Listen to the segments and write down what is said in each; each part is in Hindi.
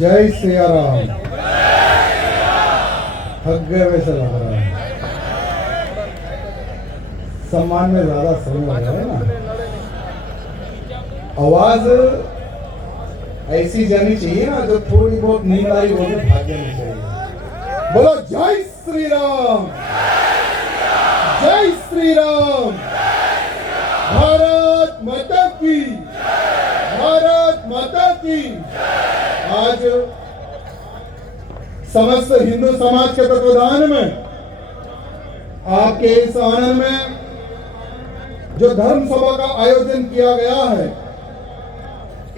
जय श्री राम। थक गए वैसे लग रहा है। सम्मान में ज्यादा सही लग रहा है ना। आवाज ऐसी जानी चाहिए ना जो थोड़ी बहुत नींद आई वो भी भाग जानी चाहिए। बोलो जय श्री राम, जय श्री राम। भारत माता की, भारत माता की। आज समस्त हिंदू समाज के तत्वाधान में आपके इस आनंद में जो धर्म सभा का आयोजन किया गया है,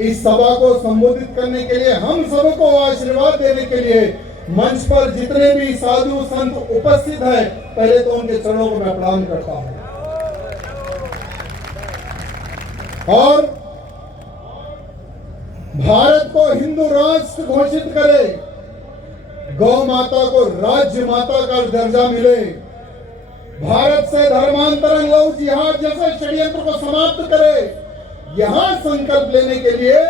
इस सभा को संबोधित करने के लिए, हम सबको आशीर्वाद देने के लिए मंच पर जितने भी साधु संत उपस्थित हैं, पहले तो उनके चरणों को मैं प्रणाम करता हूं। और भारत को हिंदू राष्ट्र घोषित करे, गौ माता को राज्य माता का दर्जा मिले, भारत से धर्मांतरण लव जिहाद जैसे षड्यंत्र को समाप्त करे, यहां संकल्प लेने के लिए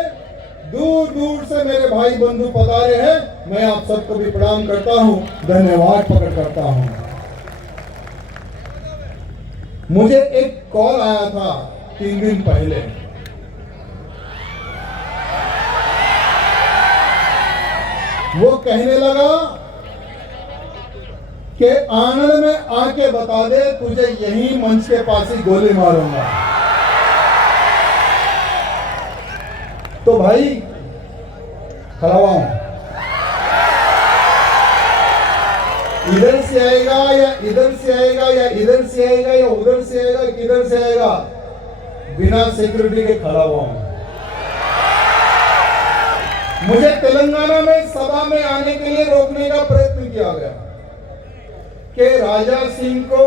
दूर दूर से मेरे भाई बंधु पधारे हैं। मैं आप सबको भी प्रणाम करता हूं, धन्यवाद प्रकट करता हूं। मुझे एक कॉल आया था 3 दिन पहले। वो कहने लगा कि आनंद में आके बता दे, तुझे यहीं मंच के पास ही गोली मारूंगा। तो भाई खड़ा हुआ हूं, इधर से आएगा या इधर से आएगा या इधर से आएगा या उधर से आएगा, किधर से आएगा, बिना सिक्योरिटी के खड़ा हुआ हूं। मुझे तेलंगाना में सभा में आने के लिए रोकने का प्रयत्न किया गया कि राजा सिंह को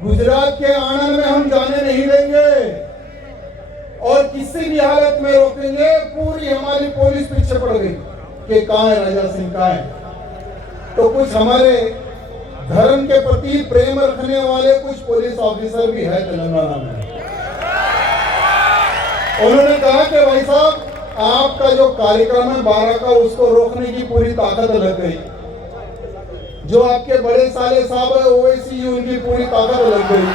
गुजरात के आनंद में हम जाने नहीं देंगे और किसी भी हालत में रोकेंगे। पूरी हमारी पुलिस पीछे पड़ गई कि कहां है राजा सिंह, कहां है। तो कुछ हमारे धर्म के प्रति प्रेम रखने वाले कुछ पुलिस ऑफिसर भी है तेलंगाना में। उन्होंने कहा कि भाई साहब, आपका जो कार्यक्रम है 12 का, उसको रोकने की पूरी ताकत लग गई। जो आपके बड़े साले साहब है ओवैसी, उनकी पूरी ताकत लग गई।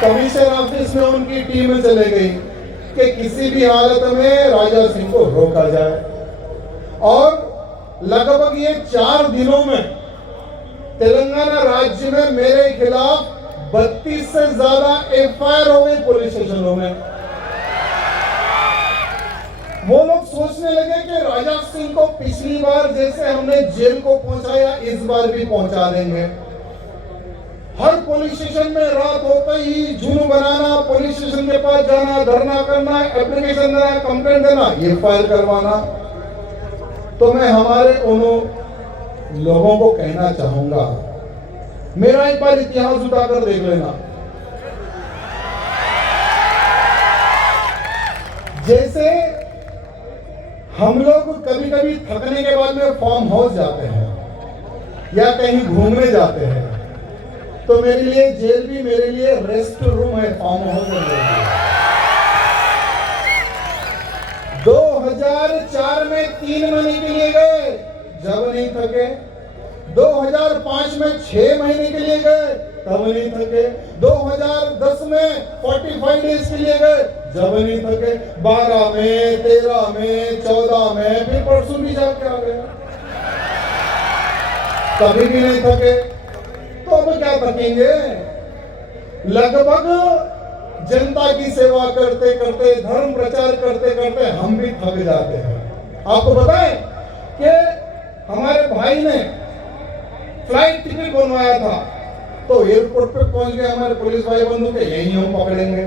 कमिश्नर ऑफिस में उनकी टीम चले गई कि किसी भी हालत में राजा सिंह को रोका जाए। और लगभग ये 4 दिनों में तेलंगाना राज्य में मेरे खिलाफ 32 से ज्यादा एफआईआर हो गई पुलिस स्टेशनों में। वो लोग सोचने लगे कि राजा सिंह को पिछली बार जैसे हमने जेल को पहुंचाया, इस बार भी पहुंचा देंगे। हर पुलिस स्टेशन में रात होते ही जुनू बनाना, पुलिस स्टेशन के पास जाना, धरना करना, एप्लीकेशन देना, कंप्लेंट देना, ये फाइल करवाना। तो मैं हमारे उन लोगों को कहना चाहूंगा, मेरा एक बार इतिहास उठाकर देख लेना। जैसे हम लोग कभी कभी थकने के बाद में फार्म हाउस जाते हैं या कहीं घूमने जाते हैं, तो मेरे लिए जेल भी मेरे लिए रेस्ट रूम है, फार्म हाउस है। 2004 में 3 महीने के लिए गए, जब नहीं थके। 2005 में 6 महीने के लिए गए, तब नहीं थके। 2010 में 45 डेज के लिए गए, जब नहीं थके। 12 में, 13 में, 14 में, फिर परसों भी जाके आ गए, कभी भी नहीं थके। तो अब क्या थकेंगे? लगभग जनता की सेवा करते करते, धर्म प्रचार करते करते हम भी थक जाते हैं। आपको बताएं कि हमारे भाई ने फ्लाइट टिकट बनवाया था, तो एयरपोर्ट पे पहुंच गए हमारे पुलिस भाई बंधु के, यही हम पकड़ेंगे।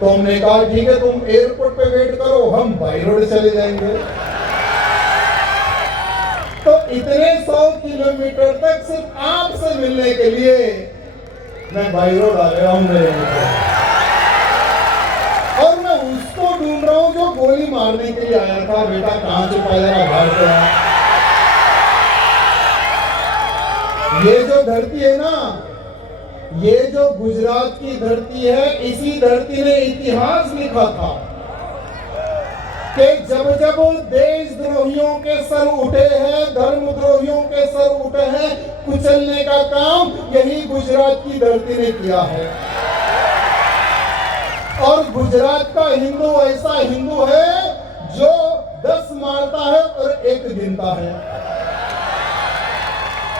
तो हमने कहा ठीक है, तुम एयरपोर्ट पे वेट करो, हम बाई रोड चले जाएंगे। तो इतने 100 किलोमीटर तक सिर्फ आपसे मिलने के लिए मैं बाई रोड आ गया हूं। और मैं उसको ढूंढ रहा हूं जो गोली मारने के लिए आया था। बेटा कहां छुपा जरा बाहर से। ये जो धरती है ना, ये जो गुजरात की धरती है, इसी धरती ने इतिहास लिखा था कि जब जब देशद्रोहियों के सर उठे हैं, धर्मद्रोहियों के सर उठे हैं, कुचलने का काम यही गुजरात की धरती ने किया है। और गुजरात का हिंदू ऐसा हिंदू है जो 10 मारता है और 1 गिनता है।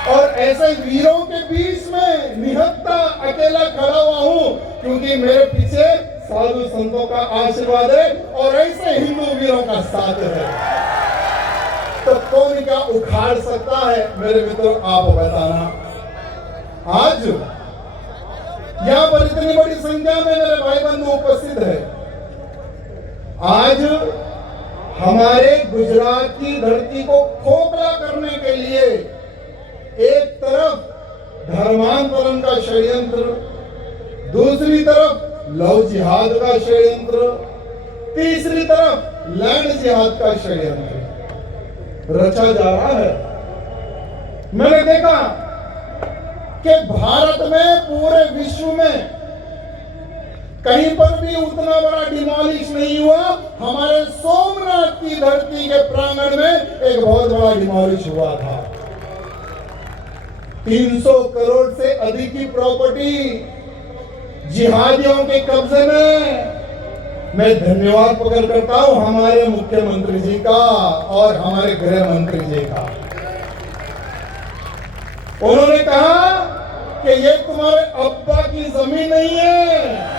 और ऐसे वीरों के बीच में निहत्था अकेला खड़ा हुआ हूं, क्योंकि मेरे पीछे साधु संतों का आशीर्वाद है और ऐसे हिंदू वीरों का साथ है। तो कौन क्या उखाड़ सकता है? मेरे मित्रों, आप बताना। आज यहां पर इतनी बड़ी संख्या में मेरे भाई बंधु उपस्थित है। आज हमारे गुजरात की धरती को खोखला करने के लिए एक तरफ धर्मांतरण का षड्यंत्र, दूसरी तरफ लव जिहाद का षड्यंत्र, तीसरी तरफ लैंड जिहाद का षड्यंत्र रचा जा रहा है। मैंने देखा कि भारत में, पूरे विश्व में कहीं पर भी उतना बड़ा डिमोलिश नहीं हुआ। हमारे सोमनाथ की धरती के प्रांगण में एक बहुत बड़ा डिमोलिश हुआ था। 300 करोड़ से अधिक की प्रॉपर्टी जिहादियों के कब्जे में। मैं धन्यवाद प्रकट करता हूं हमारे मुख्यमंत्री जी का और हमारे गृह मंत्री जी का। उन्होंने कहा कि ये तुम्हारे अब्बा की जमीन नहीं है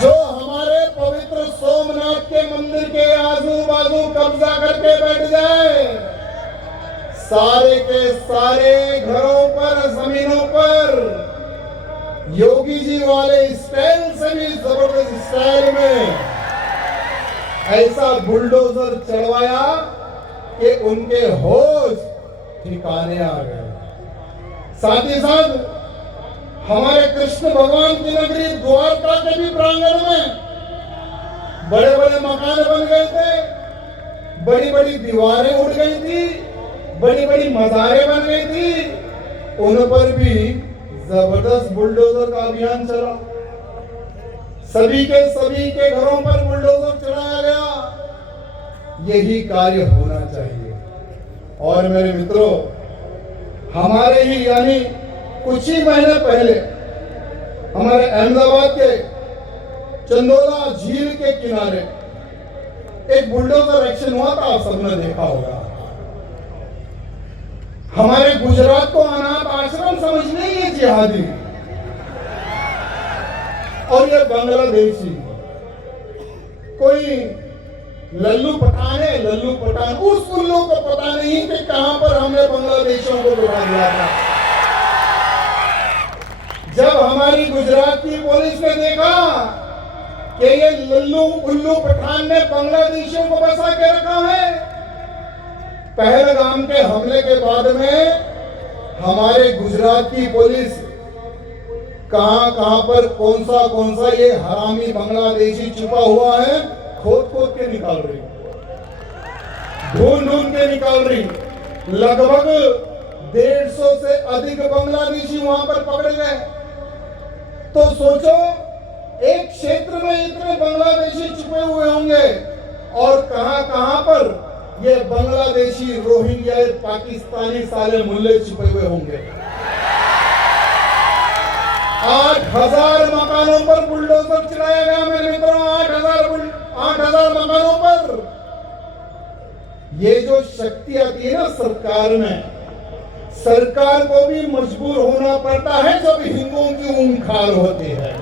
जो हमारे पवित्र सोमनाथ के मंदिर के आजू बाजू कब्जा करके बैठ जाए। सारे के सारे घरों पर, जमीनों पर योगी जी वाले स्टाइल से भी जबरदस्त स्टाइल में ऐसा बुलडोजर चढ़वाया कि उनके होश ठिकाने आ गए। साथ ही साथ हमारे कृष्ण भगवान की नगरी द्वारका के भी प्रांगण में बड़े बड़े मकान बन गए थे, बड़ी बड़ी दीवारें उड़ गई थी, बड़ी बड़ी मज़ारें बन गई थी। उन पर भी जबरदस्त बुलडोजर का अभियान चला। सभी के घरों पर बुलडोजर चलाया गया। यही कार्य होना चाहिए। और मेरे मित्रों, हमारे ही यानी कुछ ही महीने पहले हमारे अहमदाबाद के चंदोला झील के किनारे एक बुलडोजर एक्शन हुआ था, आप सबने देखा होगा। हमारे गुजरात को अनाथ आश्रम समझने ये जिहादी और ये बांग्लादेशी कोई लल्लू पठान है। लल्लू पठान उस उल्लू को पता नहीं कि कहां पर हमने बांग्लादेशियों को गिरा दिया था। जब हमारी गुजरात की पुलिस ने देखा कि ये लल्लू उल्लू पठान ने बांग्लादेशियों को बसा के रखा है, पहलगाम के हमले के बाद में हमारे गुजरात की पुलिस कहां पर कौन सा ये हरामी बांग्लादेशी छुपा हुआ है खोद के निकाल रही, ढूंढ के निकाल रही। लगभग 150 से अधिक बांग्लादेशी वहां पर पकड़े गए। तो सोचो, एक क्षेत्र में इतने बांग्लादेशी छुपे हुए होंगे और कहां पर ये बांग्लादेशी, रोहिंग्या, पाकिस्तानी साले मुल्ले छुपे हुए होंगे। 8000 मकानों पर बुलडोजर चलाया गया मेरे मित्रों, 8000 मकानों पर। ये जो शक्ति आती है ना सरकार में, सरकार को भी मजबूर होना पड़ता है जब हिंदुओं की ऊंखार होती है।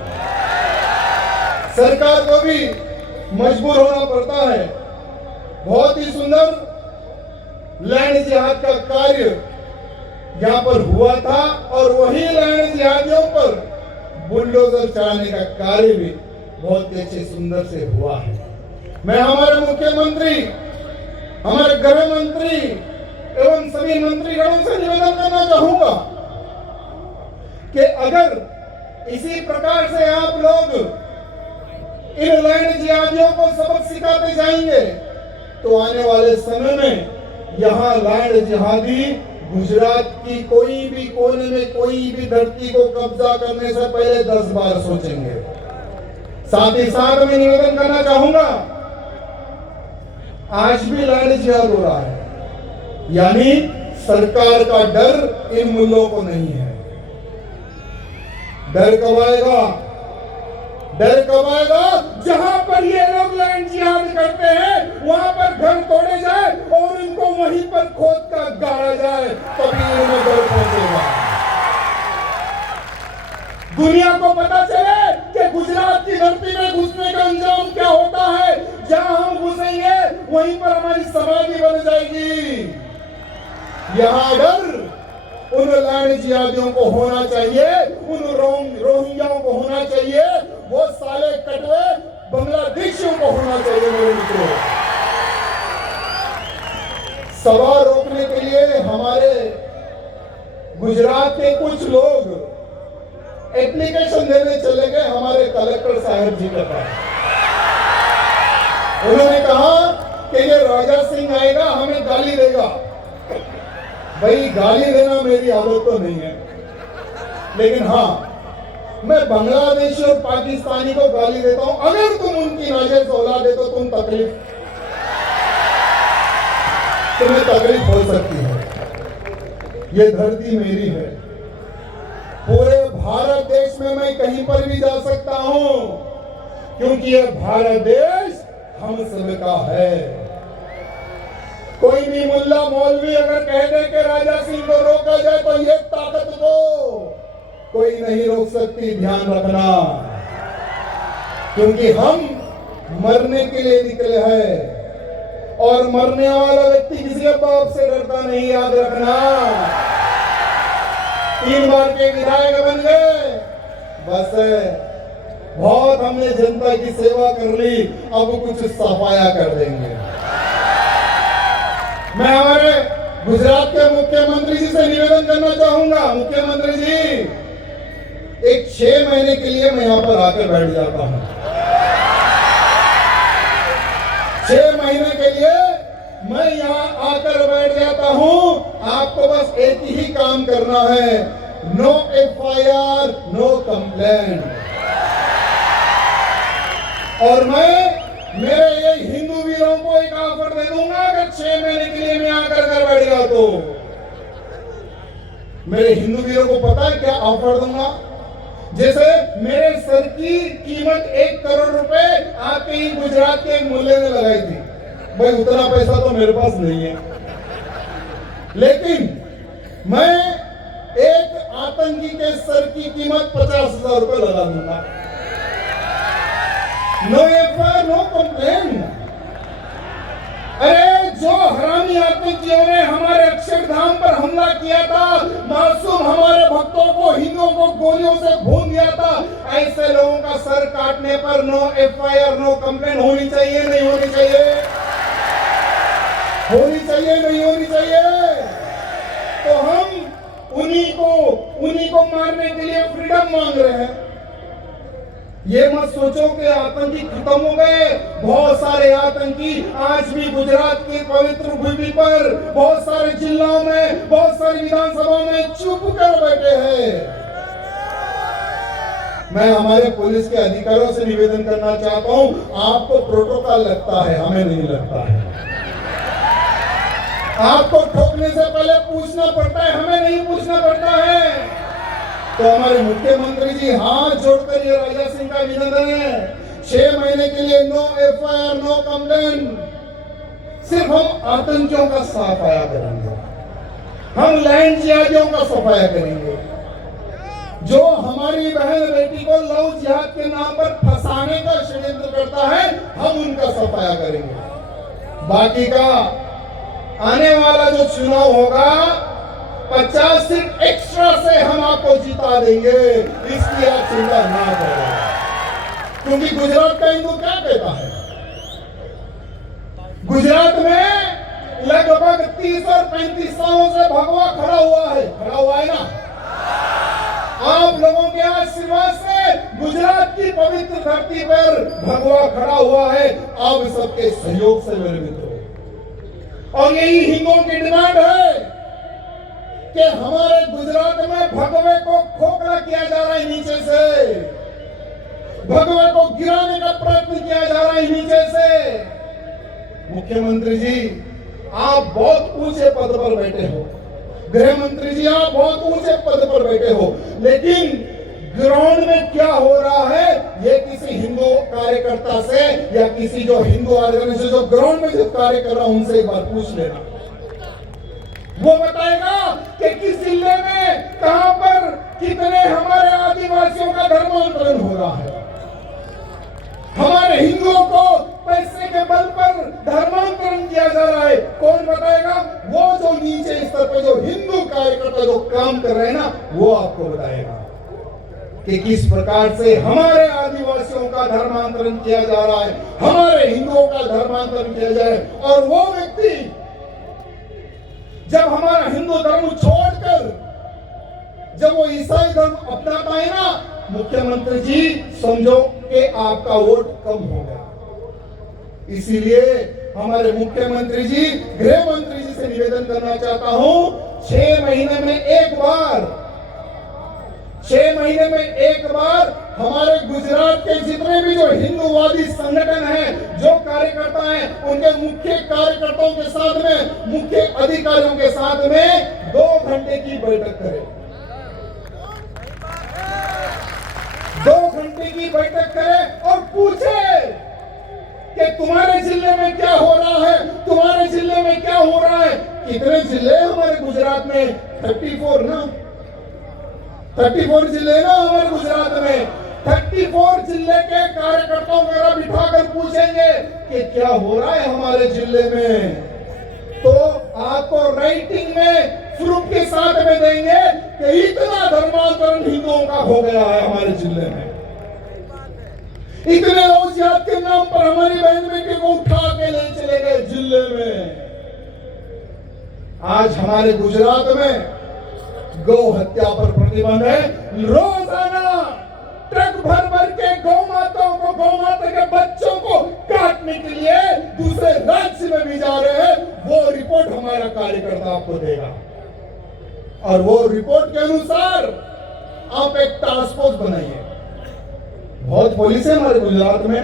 सरकार को भी मजबूर होना पड़ता है। बहुत ही सुंदर लैंड जिहाद का कार्य यहां पर हुआ था और वही लैंड जिहादियों पर बुलडोजर चलाने का कार्य भी बहुत ही अच्छे सुंदर से हुआ है। मैं हमारे मुख्यमंत्री, हमारे गृह मंत्री एवं सभी मंत्रीगणों से निवेदन करना चाहूंगा कि अगर इसी प्रकार से आप लोग इन लैंड जिहादियों को सबक सिखाते जाएंगे तो आने वाले समय में यहां लैंड जिहादी गुजरात की कोई भी कोने में कोई भी धरती को कब्जा करने से पहले 10 बार सोचेंगे। साथ ही साथ मैं निवेदन करना चाहूंगा, आज भी लैंड जिहाद हो रहा है, यानी सरकार का डर इन मुल्लों को नहीं है। डर कब आएगा? डर कब आएगा? जहां पर ये लोग लैंड जिहाद करते हैं वहां पर घर तोड़े जाए और इनको वहीं पर खोद कर गाड़ा जाए, तभी इन्हें डर पहुंचेगा। दुनिया को पता चले कि गुजरात की धरती में घुसने का अंजाम क्या होता है। जहां हम घुसेंगे वहीं पर हमारी समाधि बन जाएगी। यहां डर उन लैंड जिहादियों को होना चाहिए, उन रोहिंग्याओं को होना चाहिए, वो साले कटवे बांग्लादेशियों को होना चाहिए। मेरे मित्रों, सभा रोकने के लिए हमारे गुजरात के कुछ लोग एप्लीकेशन देने चले गए हमारे कलेक्टर साहब जी के पास। उन्होंने कहा कि ये राजा सिंह आएगा, हमें गाली देगा। भाई, गाली देना मेरी आदत तो नहीं है, लेकिन हाँ, मैं बांग्लादेशी और पाकिस्तानी को गाली देता हूं। अगर तुम उनकी नाजायज औलाद है तो तुम्हें तकलीफ हो सकती है। ये धरती मेरी है। पूरे भारत देश में मैं कहीं पर भी जा सकता हूं, क्योंकि यह भारत देश हम सबका है। कोई भी मुल्ला मौलवी अगर कह दे कि राजा सिंह को रोका जाए तो ये ताकत को कोई नहीं रोक सकती, ध्यान रखना। क्योंकि हम मरने के लिए निकले हैं और मरने वाला व्यक्ति किसी बाप से डरता नहीं, याद रखना। 3 बार के विधायक बन गए, बस बहुत हमने जनता की सेवा कर ली, अब कुछ सफाया कर देंगे। मैं हमारे गुजरात के मुख्यमंत्री जी से निवेदन करना चाहूंगा, मुख्यमंत्री जी, एक 6 महीने के लिए मैं यहां पर आकर बैठ जाता हूं। 6 महीने के लिए मैं यहां आकर बैठ जाता हूं। आपको बस एक ही काम करना है, नो FIR, नो कंप्लेंट। और मैं मेरे ये हिंदू वीरों को एक ऑफर दे दूंगा, अगर 6 महीने के लिए मैं आकर घर बैठ गया तो मेरे हिंदू वीरों को पता है क्या ऑफर दूंगा? जैसे मेरे सर की कीमत 1 करोड़ रुपए आपके ही गुजरात के एक मुल्ले ने लगाई थी। भाई, उतना पैसा तो मेरे पास नहीं है, लेकिन मैं एक आतंकी के सर की कीमत 50,000 रुपए लगा दूंगा। No FIR, no complain. अरे, जो हरामी आतंकियों ने हमारे अक्षरधाम पर हमला किया था, मासूम हमारे भक्तों को, हिंदुओं को गोलियों से भून दिया था, ऐसे लोगों का सर काटने पर नो FIR, नो कंप्लेन होनी चाहिए, नहीं होनी चाहिए? होनी चाहिए, नहीं होनी चाहिए? तो हम उन्हीं को मारने के लिए फ्रीडम मांग रहे हैं। ये मत सोचो कि आतंकी खत्म हो गए। बहुत सारे आतंकी आज भी गुजरात की पवित्र भूमि पर, बहुत सारे जिलों में, बहुत सारी विधानसभा में चुप कर बैठे हैं। मैं हमारे पुलिस के अधिकारियों से निवेदन करना चाहता हूं, आपको प्रोटोकॉल लगता है, हमें नहीं लगता है। आपको ठोकने से पहले पूछना पड़ता है, हमें नहीं पूछना पड़ता है। तो हमारे मुख्यमंत्री जी हाथ जोड़कर ये राजा सिंह का निवेदन है, 6 महीने के लिए नो FIR, नो कंप्लेन। सिर्फ हम आतंकियों का सफाया करेंगे, हम लैंड जिहादियों का सफाया करेंगे। जो हमारी बहन बेटी को लव जिहाद के नाम पर फंसाने का षड्यंत्र करता है, हम उनका सफाया करेंगे। बाकी का आने वाला जो चुनाव होगा, 50 सीट एक्स्ट्रा से हम आपको जिता देंगे, इसकी आप चिंता ना करें। क्योंकि गुजरात का हिंदू क्या कहता है, गुजरात में लगभग 30 और 35 सालों से भगवा खड़ा हुआ है ना। आप लोगों के आशीर्वाद से गुजरात की पवित्र धरती पर भगवा खड़ा हुआ है, आप सबके सहयोग से मेरे मित्रों। और यही हिंदुओं की डिमांड है कि हमारे गुजरात में भगवे को खोखला किया जा रहा है नीचे से। भगवा को गिराने का प्रयत्न किया जा रहा है नीचे से। मुख्यमंत्री जी, आप बहुत ऊंचे पद पर बैठे हो, गृह मंत्री जी आप बहुत ऊंचे पद पर बैठे हो, लेकिन ग्राउंड में क्या हो रहा है ये किसी हिंदू कार्यकर्ता से या किसी जो हिंदू ऑर्गेनाइजेशन जो ग्राउंड में जो कार्य कर रहा है उनसे एक बार पूछ लेना। वो बताएगा कि किस जिले में कहां पर कितने हमारे आदिवासियों का धर्मांतरण हो रहा है, हमारे हिंदुओं को पैसे के बल पर धर्मांतरण किया जा रहा है। कौन बताएगा? वो जो नीचे स्तर पर जो हिंदू कार्यकर्ता जो काम कर रहे हैं ना, वो आपको बताएगा कि किस प्रकार से हमारे आदिवासियों का धर्मांतरण किया जा रहा है, हमारे हिंदुओं का धर्मांतरण किया जा रहा है। और वो व्यक्ति जब हमारा हिंदू धर्म छोड़कर जब वो ईसाई धर्म अपनाता है ना, मुख्यमंत्री जी समझो कि आपका वोट कम हो गया। इसीलिए हमारे मुख्यमंत्री जी, गृह मंत्री जी से निवेदन करना चाहता हूं, 6 महीने में एक बार हमारे गुजरात के जितने भी जो हिंदूवादी संगठन हैं, जो कार्यकर्ता हैं, उनके मुख्य कार्यकर्ताओं के साथ में, मुख्य अधिकारियों के साथ में 2 घंटे की बैठक करें। 2 घंटे की बैठक करें और पूछे कि तुम्हारे जिले में क्या हो रहा है, तुम्हारे जिले में क्या हो रहा है। कितने जिले हमारे गुजरात में? 34 ना, 34 जिले ना हमारे गुजरात में। 34 जिले के कार्यकर्ताओं को बिठाकर पूछेंगे कि क्या हो रहा है हमारे जिले में, तो आपको राइटिंग में प्रूफ के साथ में देंगे कि इतना धर्मांतरण हिंदुओं का हो गया है हमारे जिले में, इतने लोग जात के नाम पर हमारी बहन बेटी को उठा के ले चले गए जिले में। आज हमारे गुजरात में गौ हत्या पर प्रतिबंध है। रोजाना ट्रक भर भर के गौ माताओं को, गौ माता के बच्चों को काटने के लिए दूसरे राज्य में भी जा रहे हैं। वो रिपोर्ट हमारा कार्यकर्ता आपको देगा और वो रिपोर्ट के अनुसार आप एक टास्क फोर्स बनाइए। बहुत पुलिस है हमारे गुजरात में,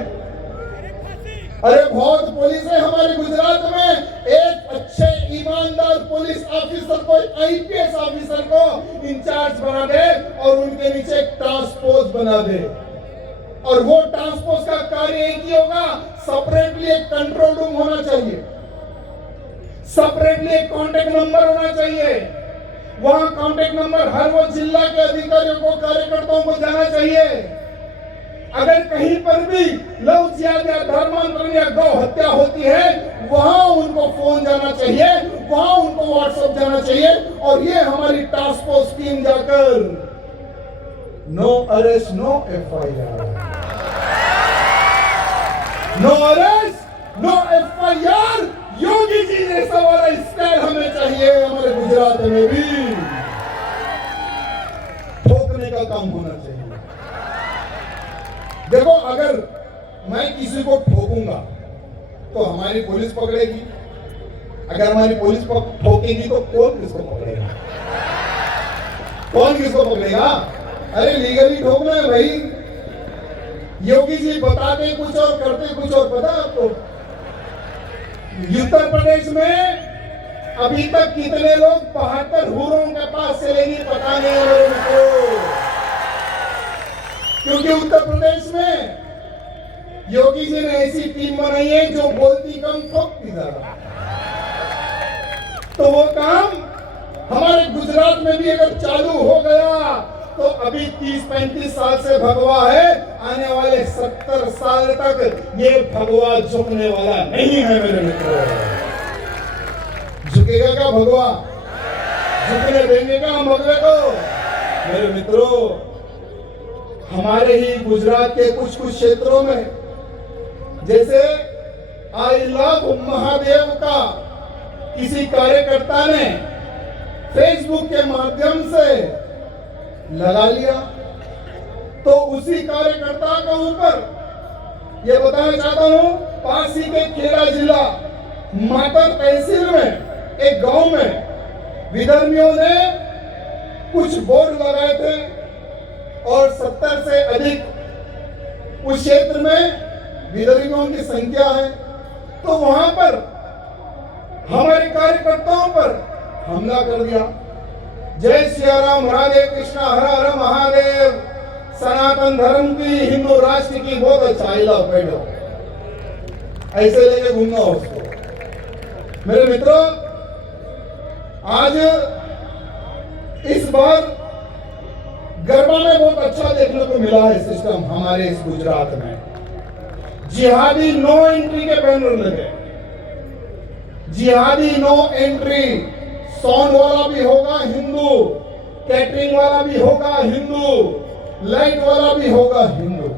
अरे बहुत पुलिस है हमारे गुजरात में। एक अच्छे ईमानदार पुलिस ऑफिसर को, आईपीएस ऑफिसर को इंचार्ज बना दे और उनके नीचे एक टास्क फोर्स बना दे। और वो टास्क फोर्स का कार्य एक ही होगा, सेपरेटली एक कंट्रोल रूम होना चाहिए, सेपरेटली एक कॉन्टेक्ट नंबर होना चाहिए। वहां कॉन्टेक्ट नंबर हर वो जिला के अधिकारियों को, कार्यकर्ताओं को जाना चाहिए। अगर कहीं पर भी लव जिहाद या धर्मांतरण या गौ हत्या होती है, वहां उनको फोन जाना चाहिए, वहां उनको व्हाट्सएप जाना चाहिए। और ये हमारी टास्क फोर्स टीम जाकर no arrest no FIR, no arrest no FIR, Yogi ji जैसा वाला स्टाइल हमें चाहिए हमारे गुजरात में भी। ठोकने का काम होना चाहिए। देखो, अगर मैं किसी को ठोकूंगा तो हमारी पुलिस पकड़ेगी, अगर हमारी पुलिस ठोकेगी तो कौन किसको पकड़ेगा? कौन किसको पकड़ेगा? अरे लीगली ठोकना है भाई। योगी जी बताते कुछ और करते कुछ और। पता आपको उत्तर प्रदेश में अभी तक कितने लोग 72 हुरों के पास चलेगी पता नहीं है लोगों को, क्योंकि उत्तर प्रदेश में योगी जी ने ऐसी टीम बनाई है जो बोलती कम ठोकती ज्यादा। तो वो काम हमारे गुजरात में भी अगर चालू हो गया तो अभी 30-35 साल से भगवा है, आने वाले 70 साल तक ये भगवा झुकने वाला नहीं है मेरे मित्रों। झुकेगा क्या भगवा? झुकने देंगे क्या हम भगवे को? मेरे मित्रों, हमारे ही गुजरात के कुछ क्षेत्रों में, जैसे आई लव महादेव का किसी कार्यकर्ता ने फेसबुक के माध्यम से लगा लिया, तो उसी कार्यकर्ता के ऊपर यह बताना चाहता हूं, पास ही के खेड़ा जिला मातर तहसील में एक गांव में विधर्मियों ने कुछ बोर्ड लगाए थे और 70 से अधिक उस क्षेत्र में विदर्भियों की संख्या है, तो वहां पर हमारे कार्यकर्ताओं पर हमला कर दिया। जय सिया राम, राधे कृष्णा, हर हर महादेव, सनातन धर्म की, हिंदू राष्ट्र की बहुत अच्छा इला बैठो, ऐसे लेके घूमना उसको। मेरे मित्रों, आज इस बार गरबा में बहुत अच्छा देखने को मिला है सिस्टम हमारे इस गुजरात में। जिहादी नो एंट्री के बैनर लगे, जिहादी नो एंट्री, साउंड वाला भी होगा हिंदू, कैटरिंग वाला भी होगा हिंदू, लाइट वाला भी होगा हिंदू।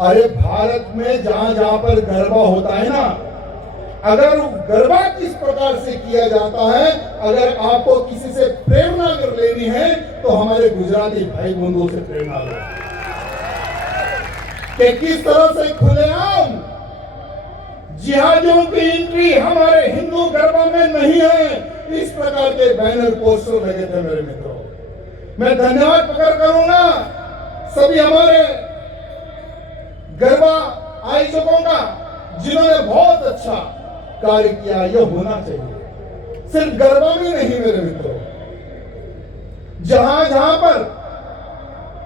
अरे भारत में जहां जहां पर गरबा होता है ना, अगर गरबा किस प्रकार से किया जाता है, अगर आपको किसी से प्रेरणा कर लेनी है तो हमारे गुजराती भाई बंधुओं से प्रेरणा लो कि किस तरह से खुलेआम जिहादियों की एंट्री हमारे हिंदू गरबा में नहीं है। इस प्रकार के बैनर पोस्टर लगे थे मेरे मित्रों। मैं धन्यवाद प्रकट करूंगा सभी हमारे गरबा आयोजकों का, जिन्होंने बहुत अच्छा कार्य किया। यह होना चाहिए, सिर्फ गरबा में नहीं मेरे मित्रों, जहां जहां पर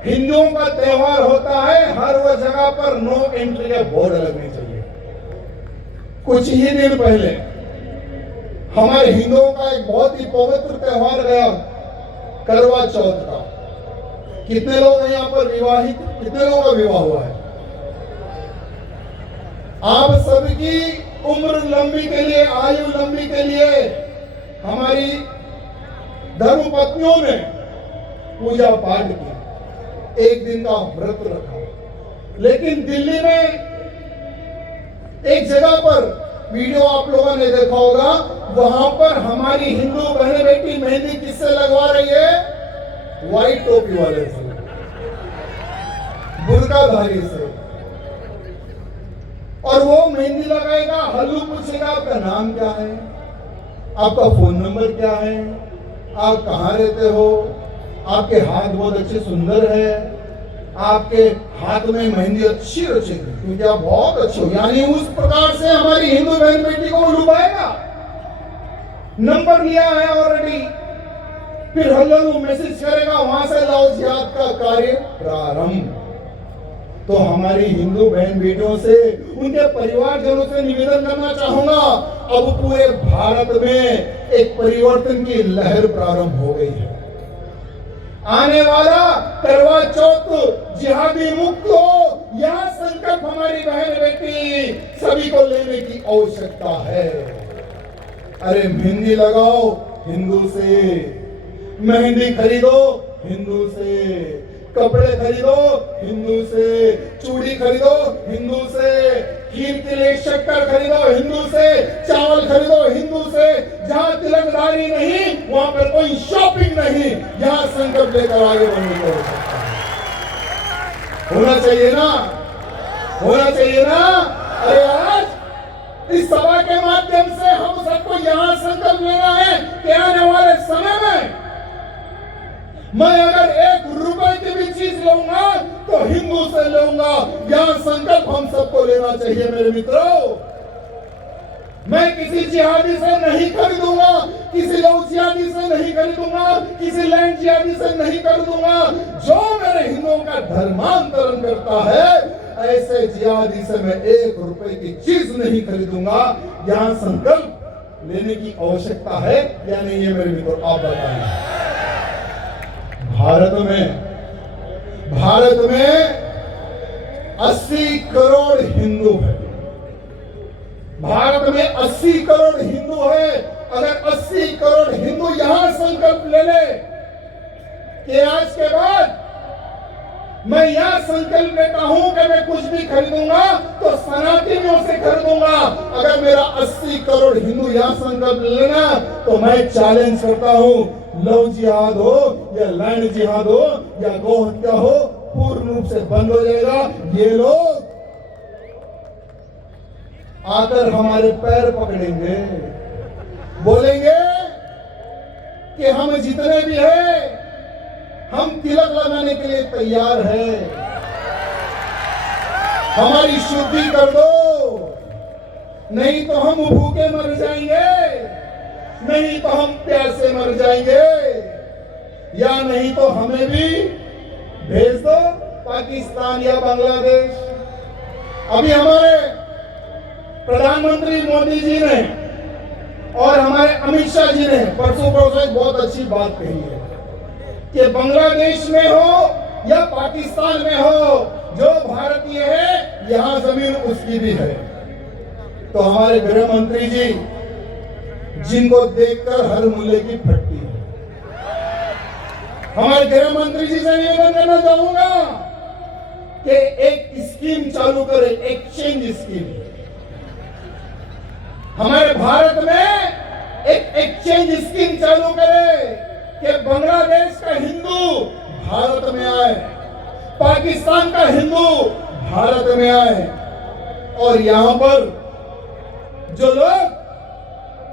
हिंदुओं का त्योहार होता है हर वो जगह पर नो एंट्री के बोर्ड लगने चाहिए। कुछ ही दिन पहले हमारे हिंदुओं का एक बहुत ही पवित्र त्योहार गया, करवा चौथ का। कितने लोग हैं यहाँ पर विवाहित, कितने लोगों का विवाह हुआ है? आप सबकी उम्र लंबी के लिए, आयु लंबी के लिए हमारी धर्म पत्नियों ने पूजा पाठ की, एक दिन का व्रत रखा। लेकिन दिल्ली में एक जगह पर वीडियो आप लोगों ने देखा होगा, वहां पर हमारी हिंदू बहन बेटी मेहंदी किससे लगवा रही है? व्हाइट टोपी वाले से, बुर्काधारी से। और वो मेहंदी लगाएगा, हल्लू पूछेगा आपका नाम क्या है, आपका फोन नंबर क्या है, आप कहाँ रहते हो, आपके हाथ बहुत अच्छे सुंदर है, आपके हाथ में मेहंदी अच्छी रचेगी क्योंकि आप बहुत अच्छे हो। यानी उस प्रकार से हमारी हिंदू बहन बेटी को लुभाएगा। नंबर लिया है ऑलरेडी, फिर हल्लू मैसेज करेगा, वहां से लव जिहाद का कार्य प्रारंभ। तो हमारी हिंदू बहन बेटियों से, उनके परिवारजनों से निवेदन करना चाहूंगा, अब पूरे भारत में एक परिवर्तन की लहर प्रारंभ हो गई है। आने वाला करवा चौथ जिहादी मुक्त हो, यह संकल्प हमारी बहन बेटी सभी को लेने की आवश्यकता है। अरे मेहंदी लगाओ हिंदू से, मेहंदी खरीदो हिंदू से, कपड़े खरीदो हिंदू से, चूड़ी खरीदो हिंदू से, खीर के लिए शक्कर खरीदो हिंदू से, चावल खरीदो हिंदू से। जहां तिलकदारी नहीं वहां पर कोई शॉपिंग नहीं। यहां संकल्प लेकर आगे बढ़ने को होना चाहिए ना, होना चाहिए ना। अरे आज इस सभा के माध्यम से हम सबको यहां संकल्प लेना है कि आने वाले समय में मैं अगर 1 रुपए की भी चीज लूंगा तो हिंदू से लूंगा। यह संकल्प हम सबको लेना चाहिए मेरे मित्रों। मैं किसी जिहादी से नहीं खरीदूंगा, किसी लव जिहादी से नहीं खरीदूंगा, किसी लैंड जिहादी से नहीं खरीदूंगा। जो मेरे हिंदुओं का धर्मांतरण करता है, ऐसे जिहादी से मैं 1 रुपए की चीज नहीं खरीदूंगा। यहां संकल्प लेने की आवश्यकता है या नहीं है मेरे मित्रों, आप बताएं। भारत में 80 करोड़ हिंदू है। भारत में 80 करोड़ हिंदू है। अगर 80 करोड़ हिंदू यहां संकल्प ले ले कि आज के बाद मैं यह संकल्प लेता हूं कि मैं कुछ भी खरीदूंगा तो सनातनियों से खरीदूंगा। अगर मेरा 80 करोड़ हिंदू यह संकल्प लेना तो मैं चैलेंज करता हूं, लव जिहाद हो या लैंड जिहाद हो या गौ हत्या हो, पूर्ण रूप से बंद हो जाएगा। ये लोग आकर हमारे पैर पकड़ेंगे, बोलेंगे कि हम जितने भी हैं हम तिलक लगाने के लिए तैयार हैं। हमारी शुद्धि कर दो, नहीं तो हम भूखे मर जाएंगे, नहीं तो हम प्यासे मर जाएंगे, या नहीं तो हमें भी भेज दो पाकिस्तान या बांग्लादेश। अभी हमारे प्रधानमंत्री मोदी जी ने और हमारे अमित शाह जी ने परसों एक बहुत अच्छी बात कही है कि बांग्लादेश में हो या पाकिस्तान में हो, जो भारतीय है यहां जमीन उसकी भी है। तो हमारे गृह मंत्री जी, जिनको देखकर हर मुल्ले की फटती है, हमारे गृह मंत्री जी से निवेदन करना चाहूंगा कि एक स्कीम चालू करें, एक्सचेंज स्कीम। हमारे भारत में एक एक्सचेंज स्कीम चालू करें कि बांग्लादेश का हिंदू भारत में आए, पाकिस्तान का हिंदू भारत में आए, और यहां पर जो लोग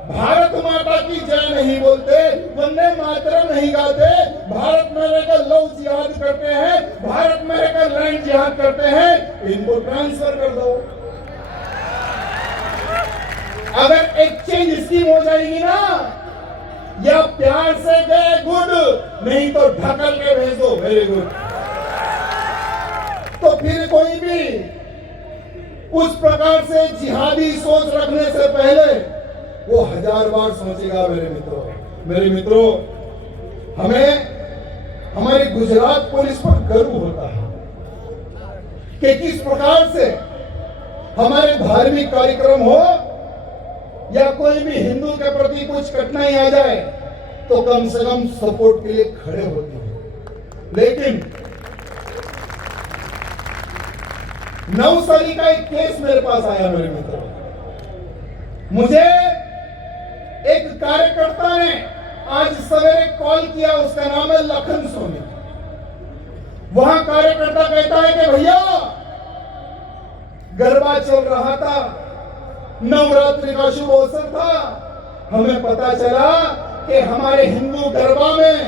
भारत माता की जय नहीं बोलते, वंदे मातरम नहीं गाते, भारत में रहकर लव जिहाद करते हैं, भारत में रहकर लैंड जिहाद करते हैं, इनको ट्रांसफर कर दो। अगर एक्सचेंज स्कीम हो जाएगी ना, या प्यार से गए गुड, नहीं तो ढकल के भेज दो वेरी गुड। तो फिर कोई भी उस प्रकार से जिहादी सोच रखने से पहले वो 1000 बार सोचेगा। मेरे मित्रों, हमें हमारी गुजरात पुलिस पर गर्व होता है कि किस प्रकार से हमारे धार्मिक कार्यक्रम हो या कोई भी हिंदू के प्रति कुछ कठिनाई आ जाए तो कम से कम सपोर्ट के लिए खड़े होते हैं। लेकिन नवसारी का एक केस मेरे पास आया मेरे मित्रों। मुझे एक कार्यकर्ता ने आज सवेरे कॉल किया, उसका नाम है लखन सोनी। वहां कार्यकर्ता कहता है कि भैया गरबा चल रहा था, नवरात्रि का शुभ अवसर था, हमें पता चला कि हमारे हिंदू गरबा में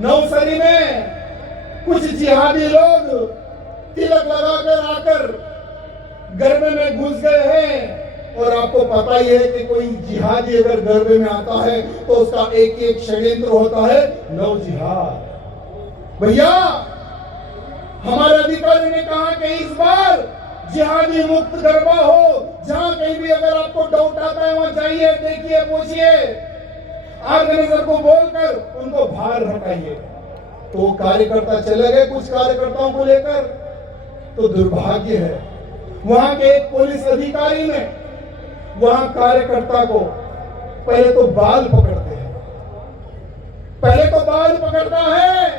नवसारी में कुछ जिहादी लोग तिलक लगाकर आकर गरबे में घुस गए हैं। और आपको पता ही है कि कोई जिहादी अगर गरबे में आता है तो उसका एक एक षड्यंत्र होता है, नव जिहाद। भैया हमारे अधिकारी ने कहा कि इस बार जिहादी मुक्त गरबा हो, जहां कहीं भी अगर आपको डाउट आता है वहां जाइए, देखिए, पूछिए, ऑर्गेनाइजर को बोलकर उनको बाहर हटाइए। तो कार्यकर्ता चले गए कुछ कार्यकर्ताओं को लेकर। तो दुर्भाग्य है वहां के एक पुलिस अधिकारी ने वहां कार्यकर्ता को पहले तो बाल पकड़ते हैं, पहले तो बाल पकड़ता है,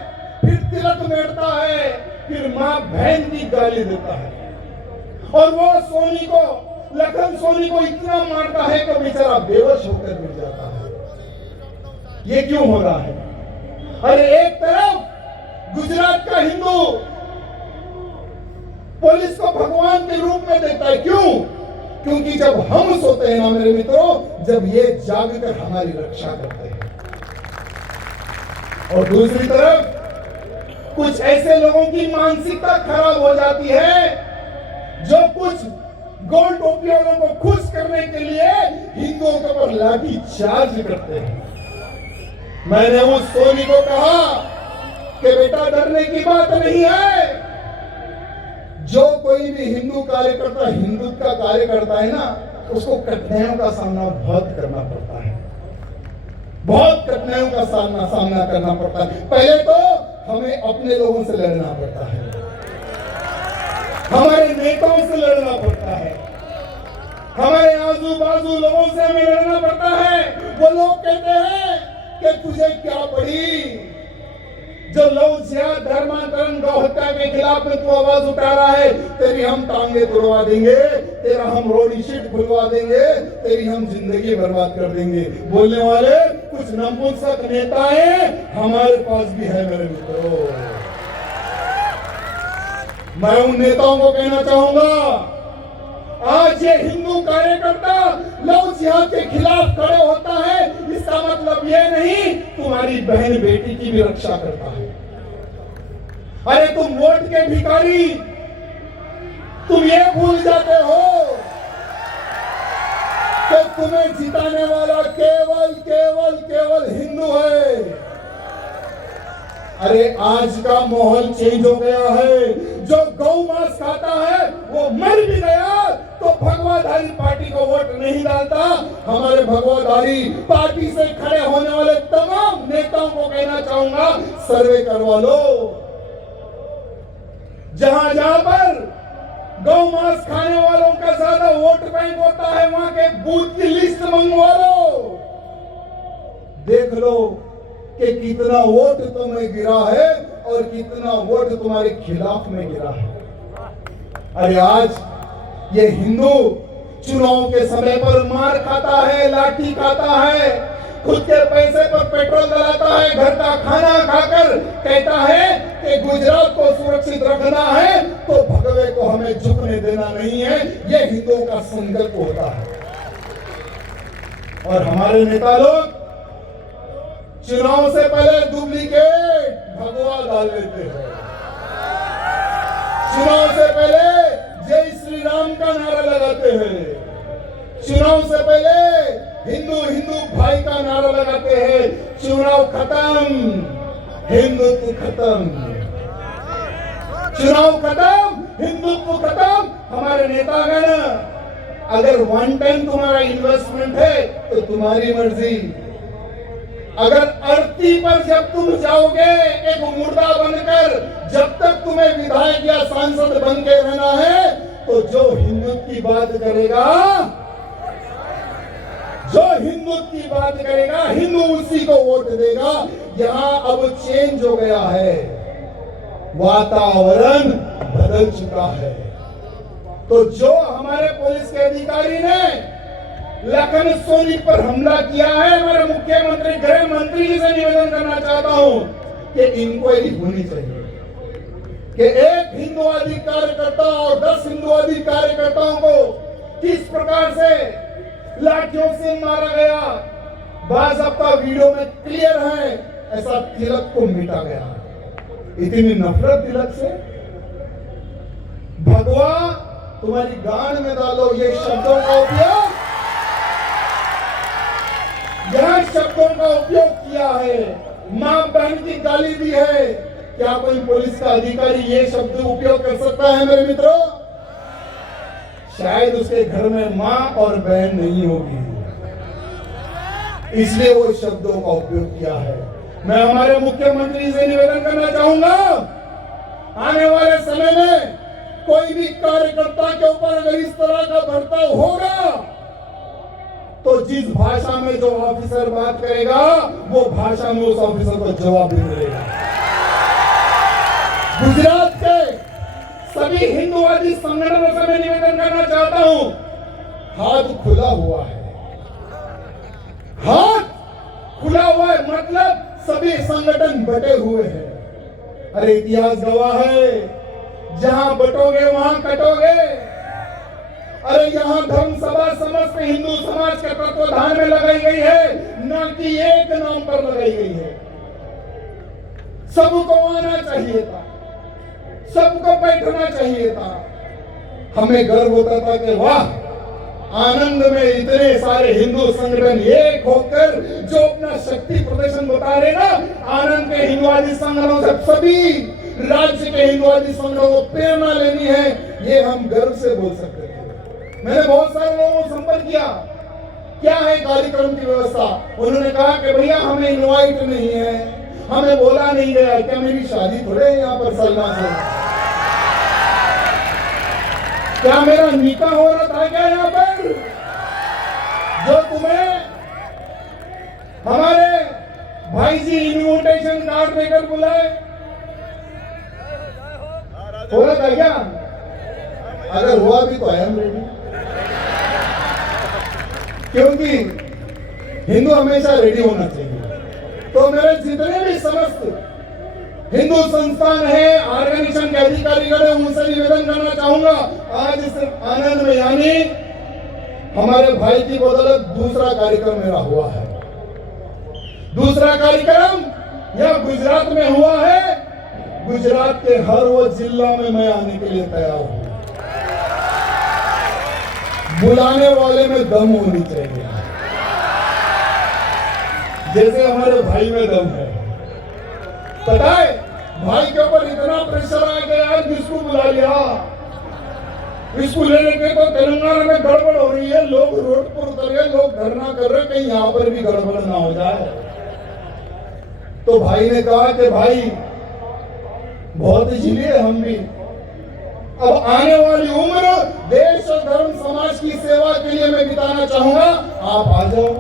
फिर तिलक मेरता है, फिर मां बहन की गाली देता है, और वो सोनी को, लखन सोनी को इतना मारता है कि बेचारा बेहोश होकर गिर जाता है। ये क्यों हो रहा है? अरे एक तरफ गुजरात का हिंदू पुलिस को भगवान के रूप में देखता है। क्यों? क्योंकि जब हम सोते हैं ना मेरे मित्रों, जब ये जागकर हमारी रक्षा करते हैं। और दूसरी तरफ कुछ ऐसे लोगों की मानसिकता खराब हो जाती है जो कुछ गोल टोपी वालों को खुश करने के लिए हिंदुओं के ऊपर लाठी चार्ज करते हैं। मैंने उस सोनी को कहा कि बेटा डरने की बात नहीं है। जो कोई भी हिंदू कार्यकर्ता हिंदू का कार्य करता है ना, उसको कठिनाइयों का सामना बहुत करना पड़ता है, बहुत कठिनाइयों का सामना करना पड़ता है। पहले तो हमें अपने लोगों से लड़ना पड़ता है, हमारे नेताओं से लड़ना पड़ता है, हमारे आजू बाजू लोगों से हमें लड़ना पड़ता है। वो लोग कहते हैं कि तुझे क्या पड़ी, जो लव जिहाद, धर्मांतरण, गौ हत्या के खिलाफ में तू आवाज उठा रहा है, तेरी हम टांगे तोड़वा देंगे, तेरा हम रोडी शीट खुलवा देंगे, तेरी हम जिंदगी बर्बाद कर देंगे। बोलने वाले कुछ नपुंसक नेताएं हमारे पास भी है मेरे मित्रों। मैं उन नेताओं को कहना चाहूंगा, आज ये हिंदू कार्यकर्ता लव जिहाद के खिलाफ खड़े होता है, इसका मतलब ये नहीं तुम्हारी बहन बेटी की भी रक्षा करता है। अरे तुम वोट के भिखारी, तुम ये भूल जाते हो कि तुम्हें जिताने वाला केवल केवल केवल हिंदू है। अरे आज का माहौल चेंज हो गया है। जो गौ मांस खाता है वो मर भी गया तो भगवाधारी पार्टी को वोट नहीं डालता। हमारे भगवाधारी पार्टी से खड़े होने वाले तमाम नेताओं को कहना चाहूंगा, सर्वे करवा लो। जहां जहां पर गौ मांस खाने वालों का ज्यादा वोट बैंक होता है वहां के बूथ की लिस्ट मंगवा लो। देख लो कि कितना वोट तुम्हें गिरा है और कितना वोट तुम्हारे खिलाफ में गिरा है। अरे आज ये हिंदू चुनाव के समय पर मार खाता है, लाठी खाता है, खुद के पैसे पर पेट्रोल डलाता है, घर का खाना खाकर कहता है कि गुजरात को सुरक्षित रखना है तो भगवे को हमें झुकने देना नहीं है। ये हिंदुओं का संकल्प होता है। और हमारे नेता लोग चुनाव से पहले डुप्लीकेट भगवा डाल लेते हैं। चुनाव से पहले जय श्री राम का नारा लगाते हैं। चुनाव से पहले हिंदू हिंदू भाई का नारा लगाते हैं। चुनाव खत्म, हिंदुत्व खत्म। चुनाव खत्म, हिंदुत्व खत्म। हमारे नेतागण, अगर वन टाइम तुम्हारा इन्वेस्टमेंट है तो तुम्हारी मर्जी। अगर अर्थी पर जब तुम जाओगे एक मुर्दा बनकर, जब तक तुम्हें विधायक या सांसद बन के रहना है तो जो हिंदुत्व की बात करेगा, जो हिंदुत्व की बात करेगा, हिंदू उसी को वोट देगा। यहां अब चेंज हो गया है, वातावरण बदल चुका है। तो जो हमारे पुलिस के अधिकारी ने लखन सोनी पर हमला किया है, हमारे मुख्यमंत्री गृह मंत्री जी से निवेदन करना चाहता हूं कि इंक्वायरी होनी चाहिए कि एक हिंदुवादी कार्यकर्ता और 10 हिंदुवादी कार्यकर्ताओं को किस प्रकार से लाठियों से मारा गया। बाज़ाब्ता वीडियो में क्लियर है, ऐसा तिलक को मिटा गया। इतनी नफरत तिलक से, भगवा तुम्हारी गांड में डालो। ये शब्दों का उपयोग, यह शब्दों का उपयोग किया है, मां बहन की गाली दी है। क्या कोई पुलिस का अधिकारी ये शब्द उपयोग कर सकता है मेरे मित्रों? शायद उसके घर में मां और बहन नहीं होगी, इसलिए वो शब्दों का उपयोग किया है। मैं हमारे मुख्यमंत्री से निवेदन करना चाहूंगा, आने वाले समय में कोई भी कार्यकर्ता के ऊपर अगर इस तरह का बर्ताव होगा तो जिस भाषा में जो ऑफिसर बात करेगा वो भाषा में उस ऑफिसर को जवाब भी मिलेगा। गुजरात के सभी हिंदुवादी संगठनों से मैं निवेदन करना चाहता हूं, हाथ खुला हुआ है, हाथ खुला हुआ है, मतलब सभी संगठन बटे हुए हैं। अरे इतिहास गवाह है, जहां बटोगे वहां कटोगे। अरे यहाँ धर्म सभा समस्त हिंदू समाज के तत्वाधान में लगाई गई है, न कि एक नाम पर लगाई गई है। सबको आना चाहिए था, सबको बैठना चाहिए था। हमें गर्व होता था कि वाह, आनंद में इतने सारे हिंदू संगठन एक होकर जो अपना शक्ति प्रदर्शन बता रहे ना, आनंद के हिंदुवादी संगठनों से सभी राज्य के हिंदुवादी संगठनों को प्रेरणा लेनी है, ये हम गर्व से बोल सकते हैं। मैंने बहुत सारे लोगों को संपर्क किया, क्या है कार्यक्रम की व्यवस्था। उन्होंने कहा कि भैया हमें इनवाइट नहीं है, हमें बोला नहीं गया। क्या मेरी शादी थोड़े है यहाँ पर सलमा से? क्या मेरा निकाह हो रहा था क्या यहाँ पर? जो तुम्हें हमारे भाई जी इन्विटेशन कार्ड देकर बुलाए, हो रहा था क्या? अगर हुआ भी तो आई एम रेडी, क्योंकि हिंदू हमेशा रेडी होना चाहिए। तो मेरे जितने भी समस्त हिंदू संस्थान है, ऑर्गेनाइजेशन के अधिकारीगण है, उनसे निवेदन करना चाहूंगा, आज इस आनंद में यानी हमारे भाई की बदौलत दूसरा कार्यक्रम मेरा हुआ है। दूसरा कार्यक्रम यह गुजरात में हुआ है। गुजरात के हर वो जिला में मैं आने के लिए तैयार हूं। बुलाने वाले में दम होनी चाहिए, जैसे हमारे भाई में दम है। पता है भाई के ऊपर इतना प्रेशर आ गया यार, किसको बुला लिया, इसको लेने के तो तेलंगाना में गड़बड़ हो रही है, लोग रोड पर उतर गए, लोग धरना कर रहे, कहीं यहाँ पर भी गड़बड़ ना हो जाए। तो भाई ने कहा कि भाई बहुत झेलिए हम भी, अब आने वाली उम्र देश और धर्म समाज की सेवा के लिए मैं बिताना चाहूंगा, आप आ जाओ।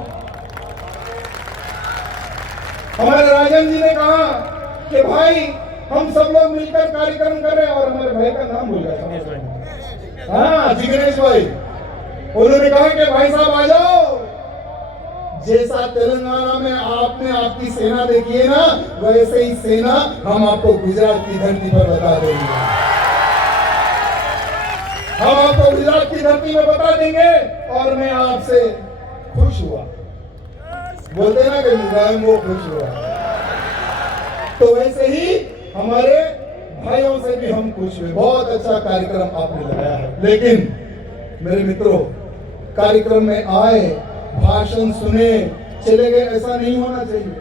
हमारे राजन जी ने कहा कि भाई हम सब लोग मिलकर कार्यक्रम कर रहे हैं, और हमारे भाई का नाम भूल गया, हाँ जिग्नेश भाई, उन्होंने कहा कि भाई साहब आ जाओ। जैसा तेलंगाना में आपने आपकी सेना देखी है ना, वैसे ही सेना हम आपको गुजरात की धरती पर बता देंगे, हम आपको गुजरात की धरती में बता देंगे। और मैं आपसे खुश हुआ, बोलते ना कि मुलायम वो खुश हुआ, तो वैसे ही हमारे भाइयों से भी हम खुश हुए। बहुत अच्छा कार्यक्रम आपने लगाया है, लेकिन मेरे मित्रों कार्यक्रम में आए, भाषण सुने, चले गए, ऐसा नहीं होना चाहिए।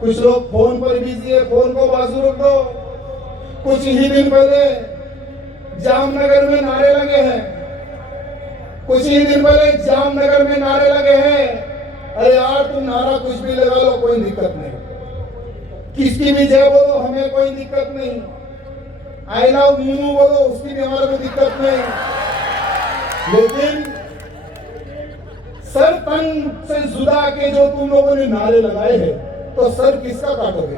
कुछ लोग फोन पर बिजी है, फोन को बाजू रख दो। कुछ ही दिन पहले जामनगर में नारे लगे हैं, कुछ ही दिन पहले जामनगर में नारे लगे हैं। अरे यार तुम नारा कुछ भी लगा लो, कोई दिक्कत नहीं, किसकी भी जय बोलो, हमें कोई दिक्कत नहीं। आई लव मुमू बोलो, उसकी भी हमारे को दिक्कत नहीं, लेकिन सर तन से जुदा के जो तुम लोगों ने नारे लगाए हैं, तो सर किसका काटोगे?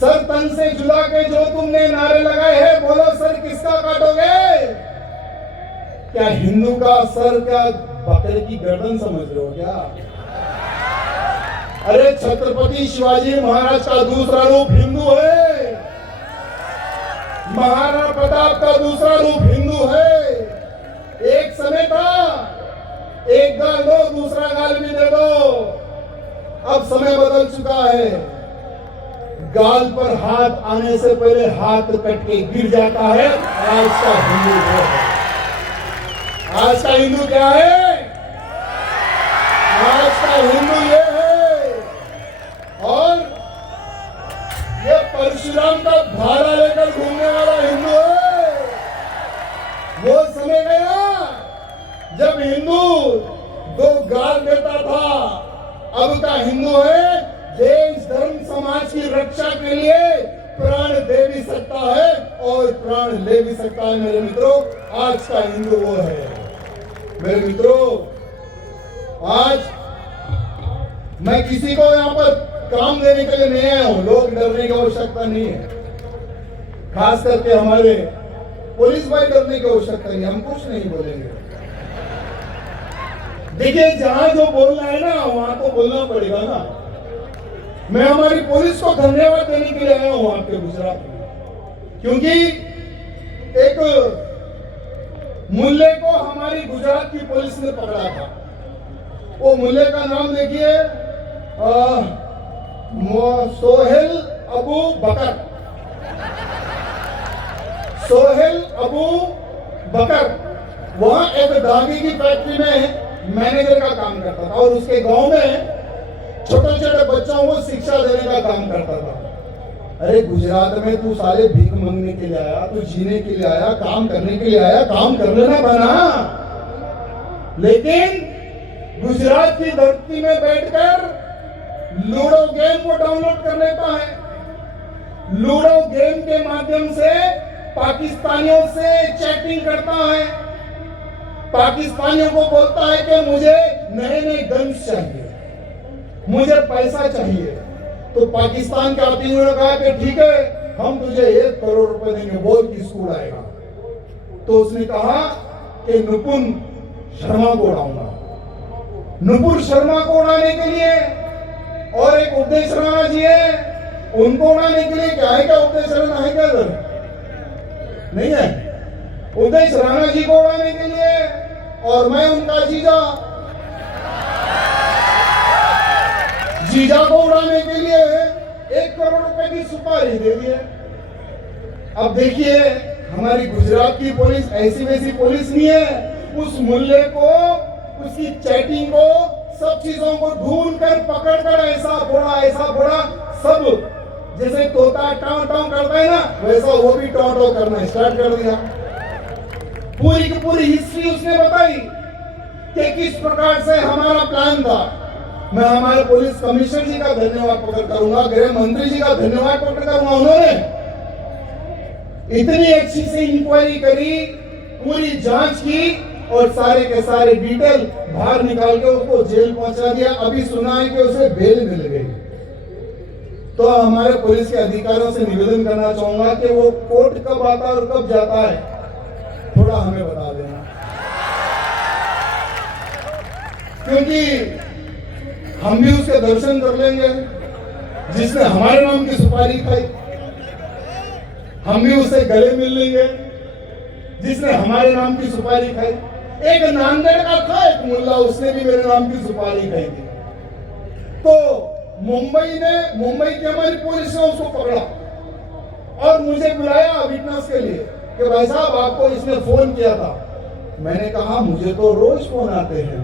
सर तन से जुदा के जो तुमने नारे लगाए हैं, बोलो सर किसका काटोगे? क्या हिंदू का सर क्या बकरे की गर्दन समझ रहे हो क्या? अरे छत्रपति शिवाजी महाराज का दूसरा रूप हिंदू है, महाराणा प्रताप का दूसरा रूप हिंदू है। एक समय था एक गाल दो दूसरा गाल भी दे दो, अब समय बदल चुका है। गाल पर हाथ आने से पहले हाथ कट के गिर जाता है। आज का हिंदू वो है, आज का हिंदू क्या है? आज का हिंदू ये है, और ये परशुराम का भाला लेकर घूमने वाला हिंदू है। वो समय गया जब हिंदू दो गाल देता था, अब का हिंदू है देश धर्म समाज की रक्षा के लिए प्राण दे भी सकता है और प्राण ले भी सकता है। मेरे मित्रों आज का हिंदू वो है। मेरे मित्रों आज मैं किसी को यहाँ पर काम देने के लिए नहीं आया हूं, लोग डरने की आवश्यकता नहीं है, खास करके हमारे पुलिस भाई डरने की आवश्यकता नहीं, हम कुछ नहीं बोलेंगे। देखिए जहां जो बोलना है ना वहां तो बोलना पड़ेगा ना। मैं हमारी पुलिस को धन्यवाद देने के लिए आया हूं आपके गुजरात में, क्योंकि एक मुल्ले को हमारी गुजरात की पुलिस ने पकड़ा था। वो मुल्ले का नाम देखिए सोहेल अबू बकर, सोहेल अबू बकर। वहां एक दागी की फैक्ट्री में मैनेजर का काम करता था और उसके गांव में छोटे छोटे बच्चों को शिक्षा देने का काम करता था। अरे गुजरात में तू साले भीख मांगने के लिए आया, तू जीने के लिए आया, काम करने के लिए आया, काम कर लेना बना। लेकिन गुजरात की धरती में बैठकर लूडो गेम को डाउनलोड कर लेता है, लूडो गेम के माध्यम से पाकिस्तानियों से चैटिंग करता है, पाकिस्तानियों को बोलता है कि मुझे नए नए गन्स चाहिए, मुझे पैसा चाहिए। तो पाकिस्तान के आतंकियों ने कहा कि ठीक है हम तुझे 1 करोड़ रुपए देंगे, बोल किसको उड़ाएगा? तो उसने कहा कि नुपुर शर्मा को उड़ाऊंगा। नुपुर शर्मा को उड़ाने के लिए और एक उपदेश राणा जी है, उनको उड़ाने के लिए क्या है? क्या उपदेश राणा है क्या? नहीं है। उपदेश राणा जी को उड़ाने के लिए और मैं उनका जीजा को उड़ाने के लिए 1 करोड़ रुपए की सुपारी दे दिए। अब देखिए हमारी गुजरात की पुलिस ऐसी वैसी पुलिस नहीं है। उस मुल्ले को, उसकी चैटिंग को, सब चीजों को ढूंढ कर पकड़ कर ऐसा फोड़ा सब, जैसे तोता टाव टाव करता है ना, वैसा वो भी टाव टाव करना स्टार्ट कर दिया। पूरी की पूरी हिस्ट्री उसने बताई कि किस प्रकार से हमारा प्लान था। मैं हमारे पुलिस कमिश्नर जी का धन्यवाद प्रकट करूंगा, गृह मंत्री जी का धन्यवाद प्रकट करूंगा। उन्होंने इतनी अच्छी से इंक्वायरी करी, पूरी जांच की और सारे के सारे डिटेल बाहर निकाल के उसको जेल पहुंचा दिया। अभी सुना है कि उसे बेल मिल गई। तो हमारे पुलिस के अधिकारियों से निवेदन करना चाहूंगा कि वो कोर्ट कब आता है और कब जाता है, थोड़ा हमें बता देना, क्योंकि हम भी उसके दर्शन कर लेंगे। जिसने हमारे नाम की सुपारी खाई, हम भी उससे गले मिल लेंगे जिसने हमारे नाम की सुपारी खाई। एक नांदेड़ का था एक मुल्ला, उसने भी मेरे नाम की सुपारी खाई थी। तो मुंबई की हमारी पुलिस ने उसको पकड़ा और मुझे बुलाया विटनेस के लिए कि भाई साहब आपको इसने फोन किया था। मैंने कहा मुझे तो रोज फोन आते हैं,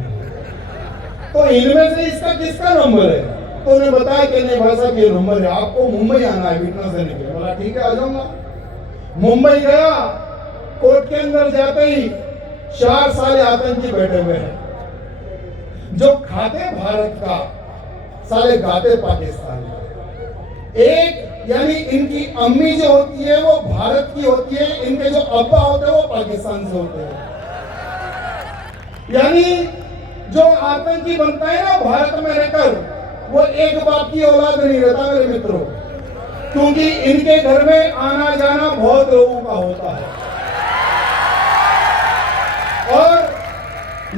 तो इनमें से इसका किसका नंबर है? तो उन्हें बताया कि नहीं भाई साहब ये नंबर है, आपको मुंबई आना है विटनेस देने के लिए। बोला ठीक है आ जाऊंगा। मुंबई गया, कोर्ट के अंदर जाते ही 4 साले आतंकी बैठे हुए हैं, जो खाते भारत का, साले गाते पाकिस्तान का। एक यानी इनकी अम्मी जो होती है वो भारत की होती है, इनके जो अब्बा होते हैं वो पाकिस्तान से होते हैं। यानी जो आतंकी बनता है ना भारत में रहकर, वो एक बाप की औलाद नहीं रहता मेरे मित्रों, क्योंकि इनके घर में आना जाना बहुत लोगों का होता है। और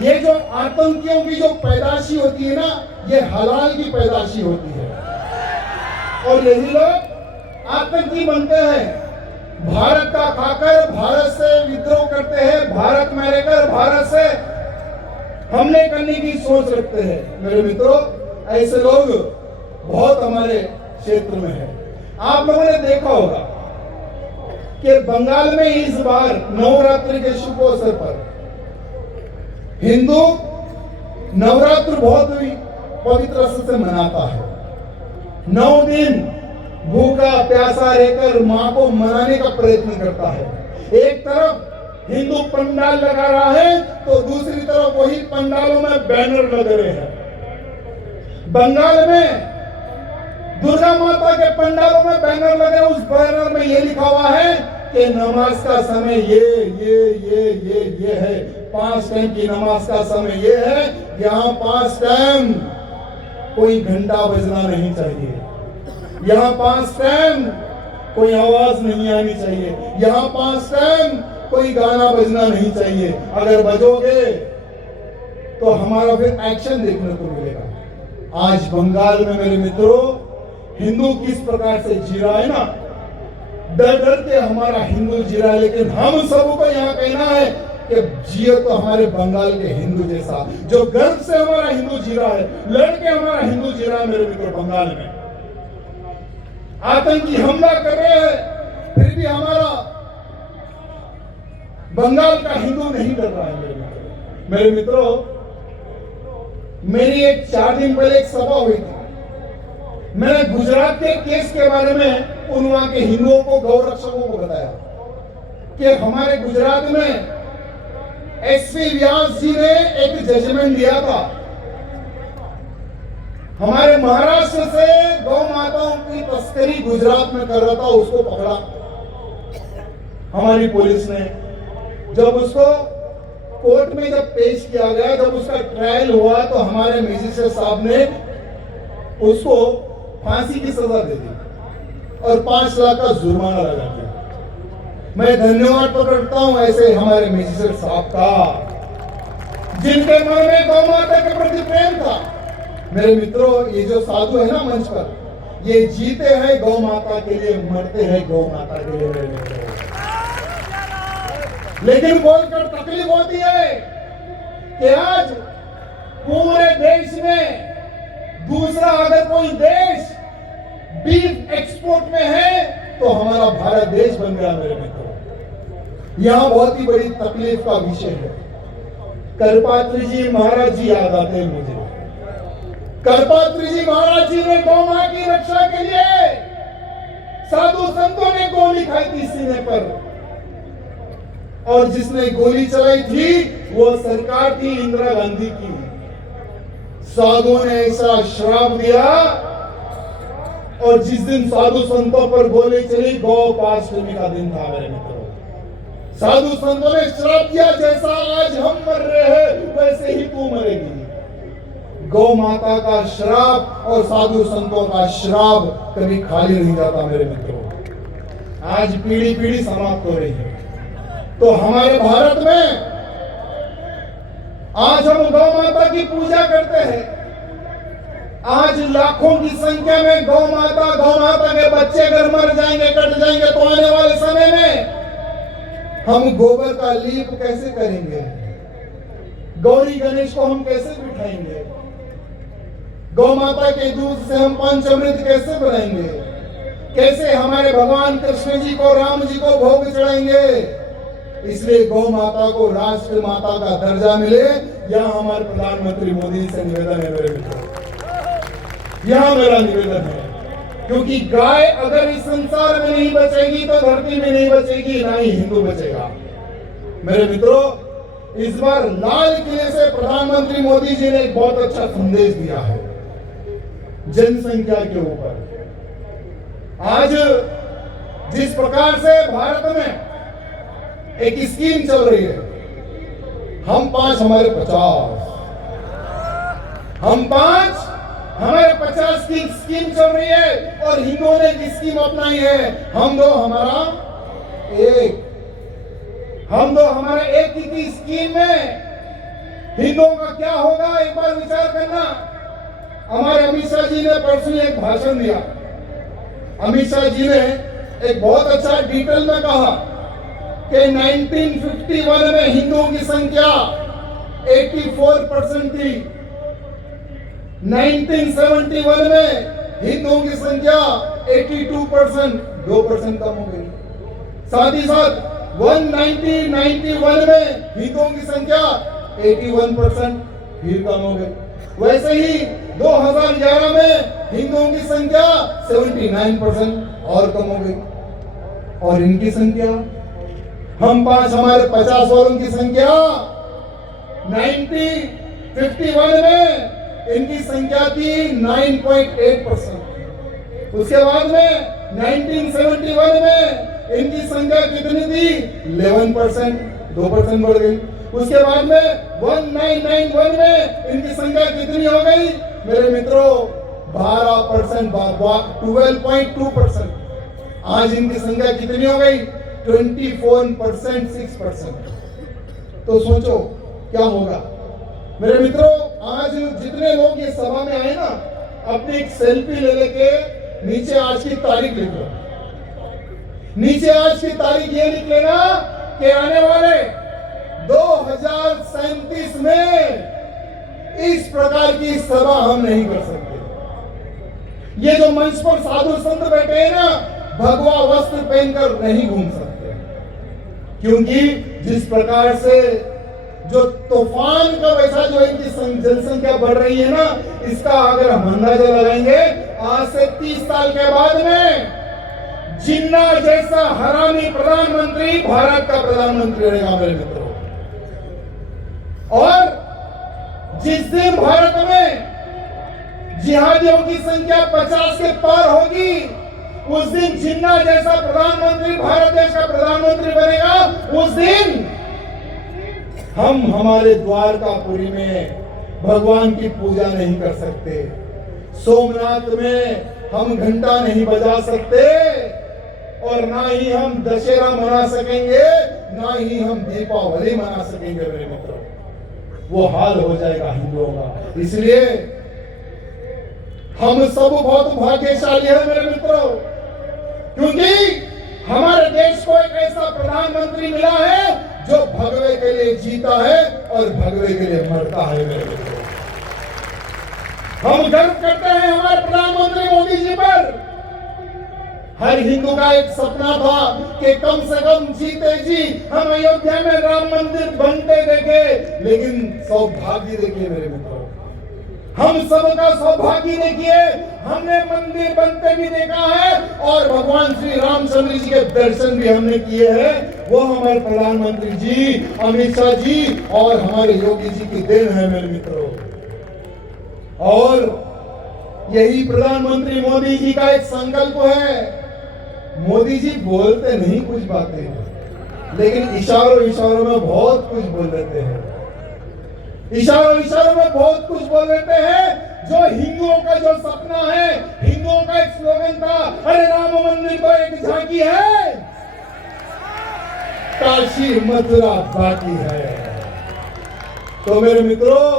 ये जो आतंकियों की जो पैदाशी होती है ना, ये हलाल की पैदाशी होती है। और यही लोग आतंकी बनते हैं, भारत का खाकर भारत से विद्रोह करते हैं, भारत में रहकर भारत से हमले करने की सोच रखते हैं। मेरे मित्रों, ऐसे लोग बहुत हमारे क्षेत्र में हैं। आप लोगों ने देखा होगा कि बंगाल में इस बार नवरात्रि के शुभ अवसर पर हिंदू नवरात्र बहुत ही पवित्र से मनाता है। 9 दिन भूखा प्यासा रहकर मां को मनाने का प्रयत्न करता है। एक तरफ हिंदू पंडाल लगा रहा है तो दूसरी तरफ वही पंडालों में बैनर लग रहे हैं। बंगाल में दुर्गा माता के पंडालों में बैनर लगे, उस बैनर में ये लिखा हुआ है कि नमाज का समय ये है, 5 टाइम की नमाज का समय ये है। यहाँ 5 टाइम कोई घंटा बजना नहीं चाहिए, यहाँ 5 टाइम कोई आवाज नहीं आनी चाहिए, यहाँ 5 टाइम कोई गाना बजना नहीं चाहिए। अगर बजोगे तो हमारा फिर एक्शन देखने को मिलेगा। आज बंगाल में मेरे मित्रों हिंदू किस प्रकार से जी रहा है ना, डर डर के हमारा हिंदू जी रहा है। लेकिन हम सबको यहाँ कहना है कि जियो तो हमारे बंगाल के हिंदू जैसा, जो गर्व से हमारा हिंदू जी रहा है, लड़के हमारा हिंदू जी रहा है। मेरे मित्रों, बंगाल में आतंकी हमला कर रहे हैं, फिर भी हमारा बंगाल का हिंदू नहीं डर रहा है। मेरे मित्रों, मेरी 4 दिन पहले एक सभा हुई थी। मैंने गुजरात के केस के बारे में उन वहां के हिंदुओं को, गौ रक्षकों को बताया कि हमारे गुजरात में एसपी व्यास जी ने एक जजमेंट दिया था। हमारे महाराष्ट्र से गौ माताओं की तस्करी गुजरात में कर रहा था, उसको पकड़ा हमारी पुलिस ने। जब उसको कोर्ट में जब पेश किया गया, जब उसका ट्रायल हुआ, तो हमारे मजिस्ट्रेट साहब ने उसको फांसी की सजा दे दी और 5 लाख का जुर्माना लगा दिया। मैं धन्यवाद करता हूं ऐसे हमारे मजिस्ट्रेट साहब का, जिनके मन में गौ माता के प्रति प्रेम था। मेरे मित्रों, ये जो साधु है ना मंच पर, ये जीते हैं गौ माता के लिए, मरते हैं गौ माता के लिए। मेरे मित्रों, लेकिन बोलकर तकलीफ होती है कि आज पूरे देश में दूसरा अगर कोई देश बीफ एक्सपोर्ट में है तो हमारा भारत देश बन गया। मेरे मित्रों, यहां बहुत ही बड़ी तकलीफ का विषय है। करपात्री जी महाराज जी याद आते हैं मुझे। करपात्री जी महाराज जी ने गौ मां की रक्षा के लिए साधु संतों ने गोली खाई थी सीने पर, और जिसने गोली चलाई थी वो सरकार थी इंदिरा गांधी की। साधुओं ने ऐसा श्राप दिया, और जिस दिन साधु संतों पर गोली चली गोपाष्टमी का दिन था मेरे मित्रों। साधु संतों ने श्राप दिया, जैसा आज हम मर रहे हैं वैसे ही तू मरेगी। गौ माता का श्राप और साधु संतों का श्राप कभी खाली नहीं जाता मेरे मित्रों। आज पीढ़ी पीढ़ी समाप्त हो रही है। तो हमारे भारत में आज हम गौ माता की पूजा करते हैं। आज लाखों की संख्या में गौ माता के बच्चे अगर मर जाएंगे, कट जाएंगे, तो आने वाले समय में हम गोबर का लीप कैसे करेंगे? गौरी गणेश को हम कैसे बिठाएंगे? गौ माता के दूध से हम पंचामृत कैसे बनाएंगे? कैसे हमारे भगवान कृष्ण जी को, राम जी को भोग चढ़ाएंगे? इसलिए गौ माता को राष्ट्र माता का दर्जा मिले, यह हमारे प्रधानमंत्री मोदी से निवेदन है मेरे मित्रों। यह मेरा निवेदन है, क्योंकि गाय अगर इस संसार में नहीं बचेगी तो धरती में नहीं बचेगी, ना ही हिंदू बचेगा। मेरे मित्रों, इस बार लाल किले से प्रधानमंत्री मोदी जी ने एक बहुत अच्छा संदेश दिया है जनसंख्या के ऊपर। आज जिस प्रकार से भारत में एक स्कीम चल रही है, हम 5 हमारे 50, हम 5 हमारे 50 की स्कीम चल रही है, और हिंदुओं ने की स्कीम अपनाई है हम 2 हमारा 1। हम 2 हमारे 1 की स्कीम में हिंदुओं का क्या होगा, एक बार विचार करना। हमारे अमित शाह जी ने परसों एक भाषण दिया। अमित शाह जी ने एक बहुत अच्छा डिटेल में कहा कि 1951 में हिंदुओं की संख्या 84% थी, 1971 में हिंदुओं की संख्या 82%, 2% कम हो गई। साथ ही साथ 1991 में हिंदुओं की संख्या 81%, फिर कम हो गई। वैसे ही 2011 में हिंदुओं की संख्या 79% और कम हो गई। और इनकी संख्या, हम 5 हमारे 50 वालों की संख्या 1951 में इनकी संख्या थी 9.8%। उसके बाद में 1971 में इनकी संख्या कितनी थी? 11%, 2% बढ़ गई। उसके बाद में 1991 में इनकी संख्या कितनी हो गई मेरे मित्रों? 12%, 12.2%। आज इनकी संख्या कितनी हो गई? 24%, 6%। तो सोचो क्या होगा मेरे मित्रों। आज जितने लोग ये सभा में आए ना, अपनी एक सेल्फी ले लेके नीचे आज की तारीख लिख लो। नीचे आज की तारीख ये लिख लेना कि आने वाले 2037 में इस प्रकार की सभा हम नहीं कर सकते। ये जो मंच पर साधु संत बैठे हैं ना, भगवा वस्त्र पहनकर नहीं घूम सकते, क्योंकि जिस प्रकार से जो तूफान का वैसा जो इनकी जनसंख्या बढ़ रही है ना, इसका अगर हम अंदाजा लगाएंगे, आज से 30 साल के बाद में जिन्ना जैसा हरामी प्रधानमंत्री भारत का प्रधानमंत्री रहेगा मेरे मित्रों। और जिस दिन भारत में जिहादियों की संख्या 50 के पार होगी, उस दिन जिन्ना जैसा प्रधानमंत्री भारत देश का प्रधानमंत्री बनेगा। उस दिन हम हमारे द्वारकापुरी में भगवान की पूजा नहीं कर सकते, सोमनाथ में हम घंटा नहीं बजा सकते, और ना ही हम दशहरा मना सकेंगे, ना ही हम दीपावली मना सकेंगे मेरे मित्रों। वो हाल हो जाएगा हिंदुओं का। इसलिए हम सब बहुत भाग्यशाली हैं मेरे मित्रों, क्योंकि हमारे देश को एक ऐसा प्रधानमंत्री मिला है जो भगवे के लिए जीता है और भगवे के लिए मरता है मेरे मित्रों। हम गर्व करते हैं हमारे प्रधानमंत्री मोदी जी पर। हर हिंदू का एक सपना था कि कम से कम जीते जी हम अयोध्या में राम मंदिर बनते देखे, लेकिन सौभाग्य देखिए मेरे मित्रों, हम सबका सौभाग्य देखिए, हमने मंदिर बनते भी देखा है और भगवान श्री रामचंद्र जी के दर्शन भी हमने किए हैं। वो हमारे प्रधानमंत्री जी, अमित शाह जी और हमारे योगी जी की देन है मेरे मित्रों। और यही प्रधानमंत्री मोदी जी का एक संकल्प है। मोदी जी बोलते नहीं कुछ बातें, लेकिन इशारों में बहुत कुछ बोल देते हैं। इशारों में बहुत कुछ बोल देते हैं। जो हिंदुओं का जो सपना है, हिंदुओं का एक स्लोगन था, अरे राम मंदिर तो एक झांकी है, काशी मथुरा बाकी है। तो मेरे मित्रों,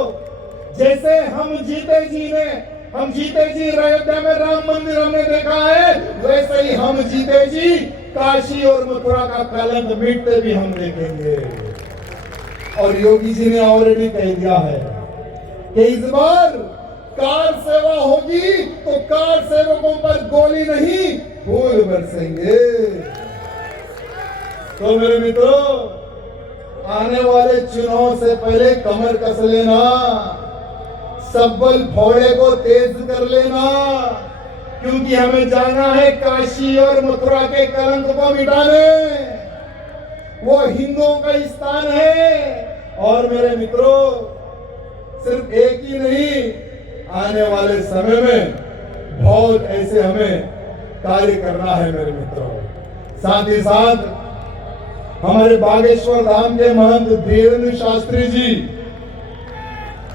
जैसे हम जीते जी अयोध्या में राम मंदिर हमने देखा है, वैसे ही हम जीते जी काशी और मथुरा का कलंक मिटते भी हम देखेंगे। और योगी जी ने ऑलरेडी कह दिया है कि इस बार कार सेवा होगी तो कार सेवकों पर गोली नहीं फूल बरसेंगे। तो मेरे मित्रों, आने वाले चुनाव से पहले कमर कस लेना, सब्बल फोड़े को तेज कर लेना, क्योंकि हमें जाना है काशी और मथुरा के कलंक को मिटाने। वो हिंदुओं का स्थान है। और मेरे मित्रों, सिर्फ एक ही नहीं, आने वाले समय में बहुत ऐसे हमें कार्य करना है मेरे मित्रों। साथ ही साथ हमारे बागेश्वर धाम के महंत धीरेन्द्र शास्त्री जी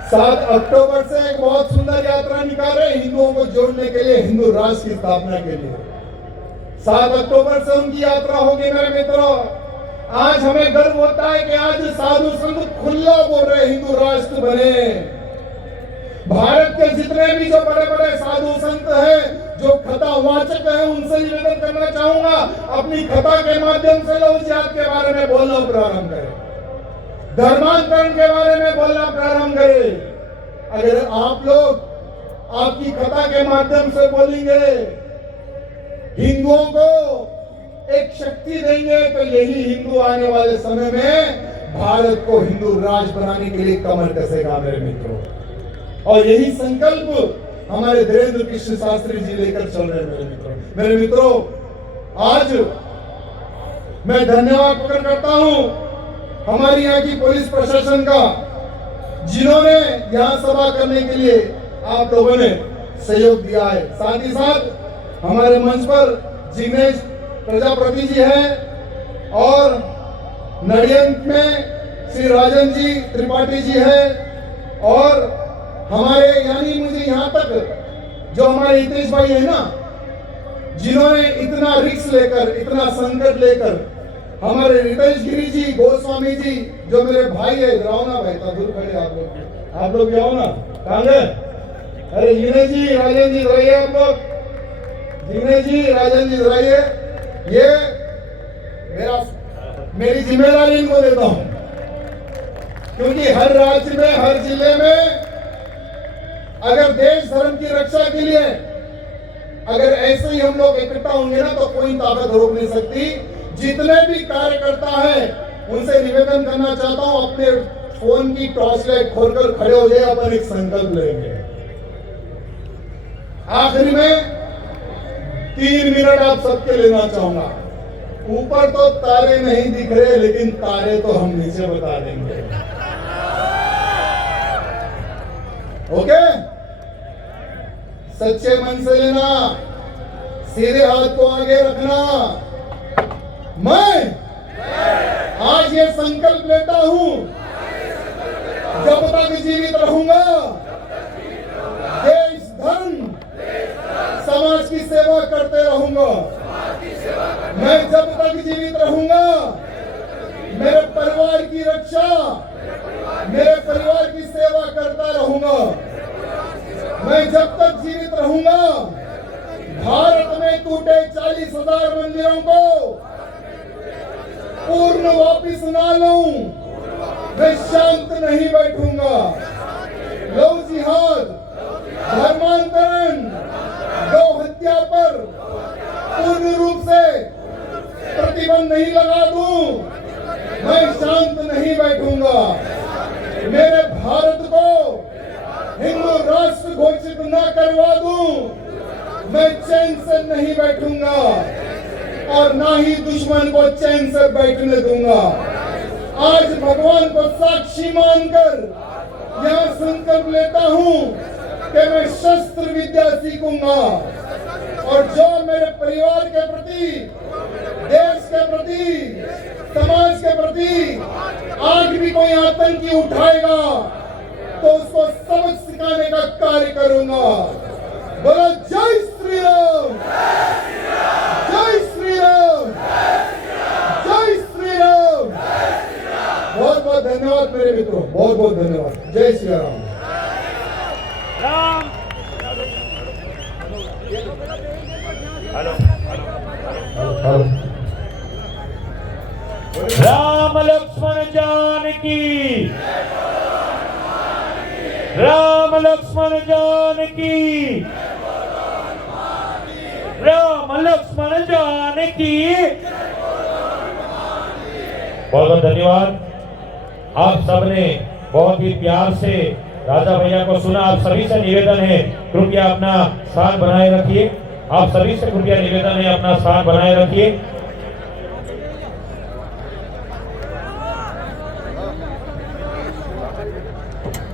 7 अक्टूबर से एक बहुत सुंदर यात्रा निकाल रहे हिंदुओं को जोड़ने के लिए, हिंदू राष्ट्र की स्थापना के लिए। 7 अक्टूबर से उनकी यात्रा होगी मेरे मित्रों। आज हमें गर्व होता है कि आज साधु संत खुला बोल रहे हिंदू राष्ट्र बने। भारत के जितने भी जो बड़े बड़े साधु संत हैं, जो कथा वाचक हैं, उनसे निवेदन करना चाहूंगा, अपनी कथा के माध्यम से लोग जिहाद के बारे में बोलना प्रारंभ करें, धर्मांतरण के बारे में बोलना प्रारंभ करें। अगर आप लोग आपकी कथा के माध्यम से बोलेंगे, हिंदुओं को एक शक्ति देंगे, तो यही हिंदू आने वाले समय में भारत को हिंदू राष्ट्र बनाने के लिए कमर कसेगा मेरे मित्रों। और यही संकल्प हमारे धीरेन्द्र कृष्ण शास्त्री जी लेकर चल रहे हैं मेरे मित्रों। आज मैं धन्यवाद प्रकट करता हूं हमारी यहाँ की पुलिस प्रशासन का, जिन्होंने यहाँ सभा करने के लिए आप लोगों ने सहयोग दिया है। साथ ही साथ हमारे मंच पर जिग्नेश प्रजापति जी हैं और नडियन में श्री राजन जी त्रिपाठी जी हैं, और हमारे यानी मुझे यहाँ तक जो हमारे हितेश भाई है ना, जिन्होंने इतना रिस्क लेकर, इतना संकट लेकर, हमारे रितेश गिरी जी, गोस्वामी जी जो मेरे भाई है, आओ ना भाई, दूर खड़े आप लोग भी आओ ना, कहाँ गए? अरे जिग्नेश जी, राजन जी रहिए, आप लोग जिग्नेश जी, राजन जी रहिए। ये मेरी जिम्मेदारी इनको देता हूं, क्योंकि हर राज्य में, हर जिले में अगर देश धर्म की रक्षा के लिए अगर ऐसे ही हम लोग इकट्ठा होंगे ना, तो कोई ताकत रोक नहीं सकती। जितने भी कार्यकर्ता हैं, उनसे निवेदन करना चाहता हूं, अपने फोन की टॉर्च लाइट खोलकर खड़े हो जाए, अपन एक संकल्प लेंगे। आखिरी में 3 मिनट आप सबके लेना चाहूंगा। ऊपर तो तारे नहीं दिख रहे, लेकिन तारे तो हम नीचे बता देंगे। ओके? सच्चे मन से लेना, सीधे हाथ को आगे रखना। मैं आज ये संकल्प लेता हूं, जब तक जीवित रहूंगा, देश धर्म समाज की सेवा करते रहूंगा। मैं जब तक जीवित रहूंगा, मेरे परिवार की रक्षा, मेरे परिवार की सेवा करता रहूंगा। मैं जब तक जीवित रहूंगा, भारत में टूटे 40,000 मंदिरों को पूर्ण वापिस ना लूं, मैं शांत नहीं बैठूंगा। लव जिहाद, धर्मांतरण, गौ हत्या पर पूर्ण राष्ट्र घोषित न करवा दूं, मैं चैन से नहीं बैठूंगा और ना ही दुश्मन को चैन से बैठने दूंगा। आज भगवान को साक्षी मानकर यह संकल्प लेता हूं कि मैं शस्त्र विद्या सीखूंगा और जो मेरे परिवार के प्रति, देश के प्रति, समाज के प्रति आज भी कोई आतंकी उठाएगा तो उसको सबक सिखाने का कार्य करूंगा। बोलो जय श्री राम, जय श्री राम, जय श्री राम। बहुत बहुत धन्यवाद मेरे मित्रों, बहुत बहुत धन्यवाद। जय श्री राम। राम लक्ष्मण जानकी, राम लक्ष्मण जानकी, राम लक्ष्मण जानकी। बहुत बहुत धन्यवाद। आप सबने बहुत ही प्यार से राजा भैया को सुना। आप सभी से निवेदन है कृपया अपना स्थान बनाए रखिए। आप सभी से कृपया निवेदन है अपना स्थान बनाए रखिए।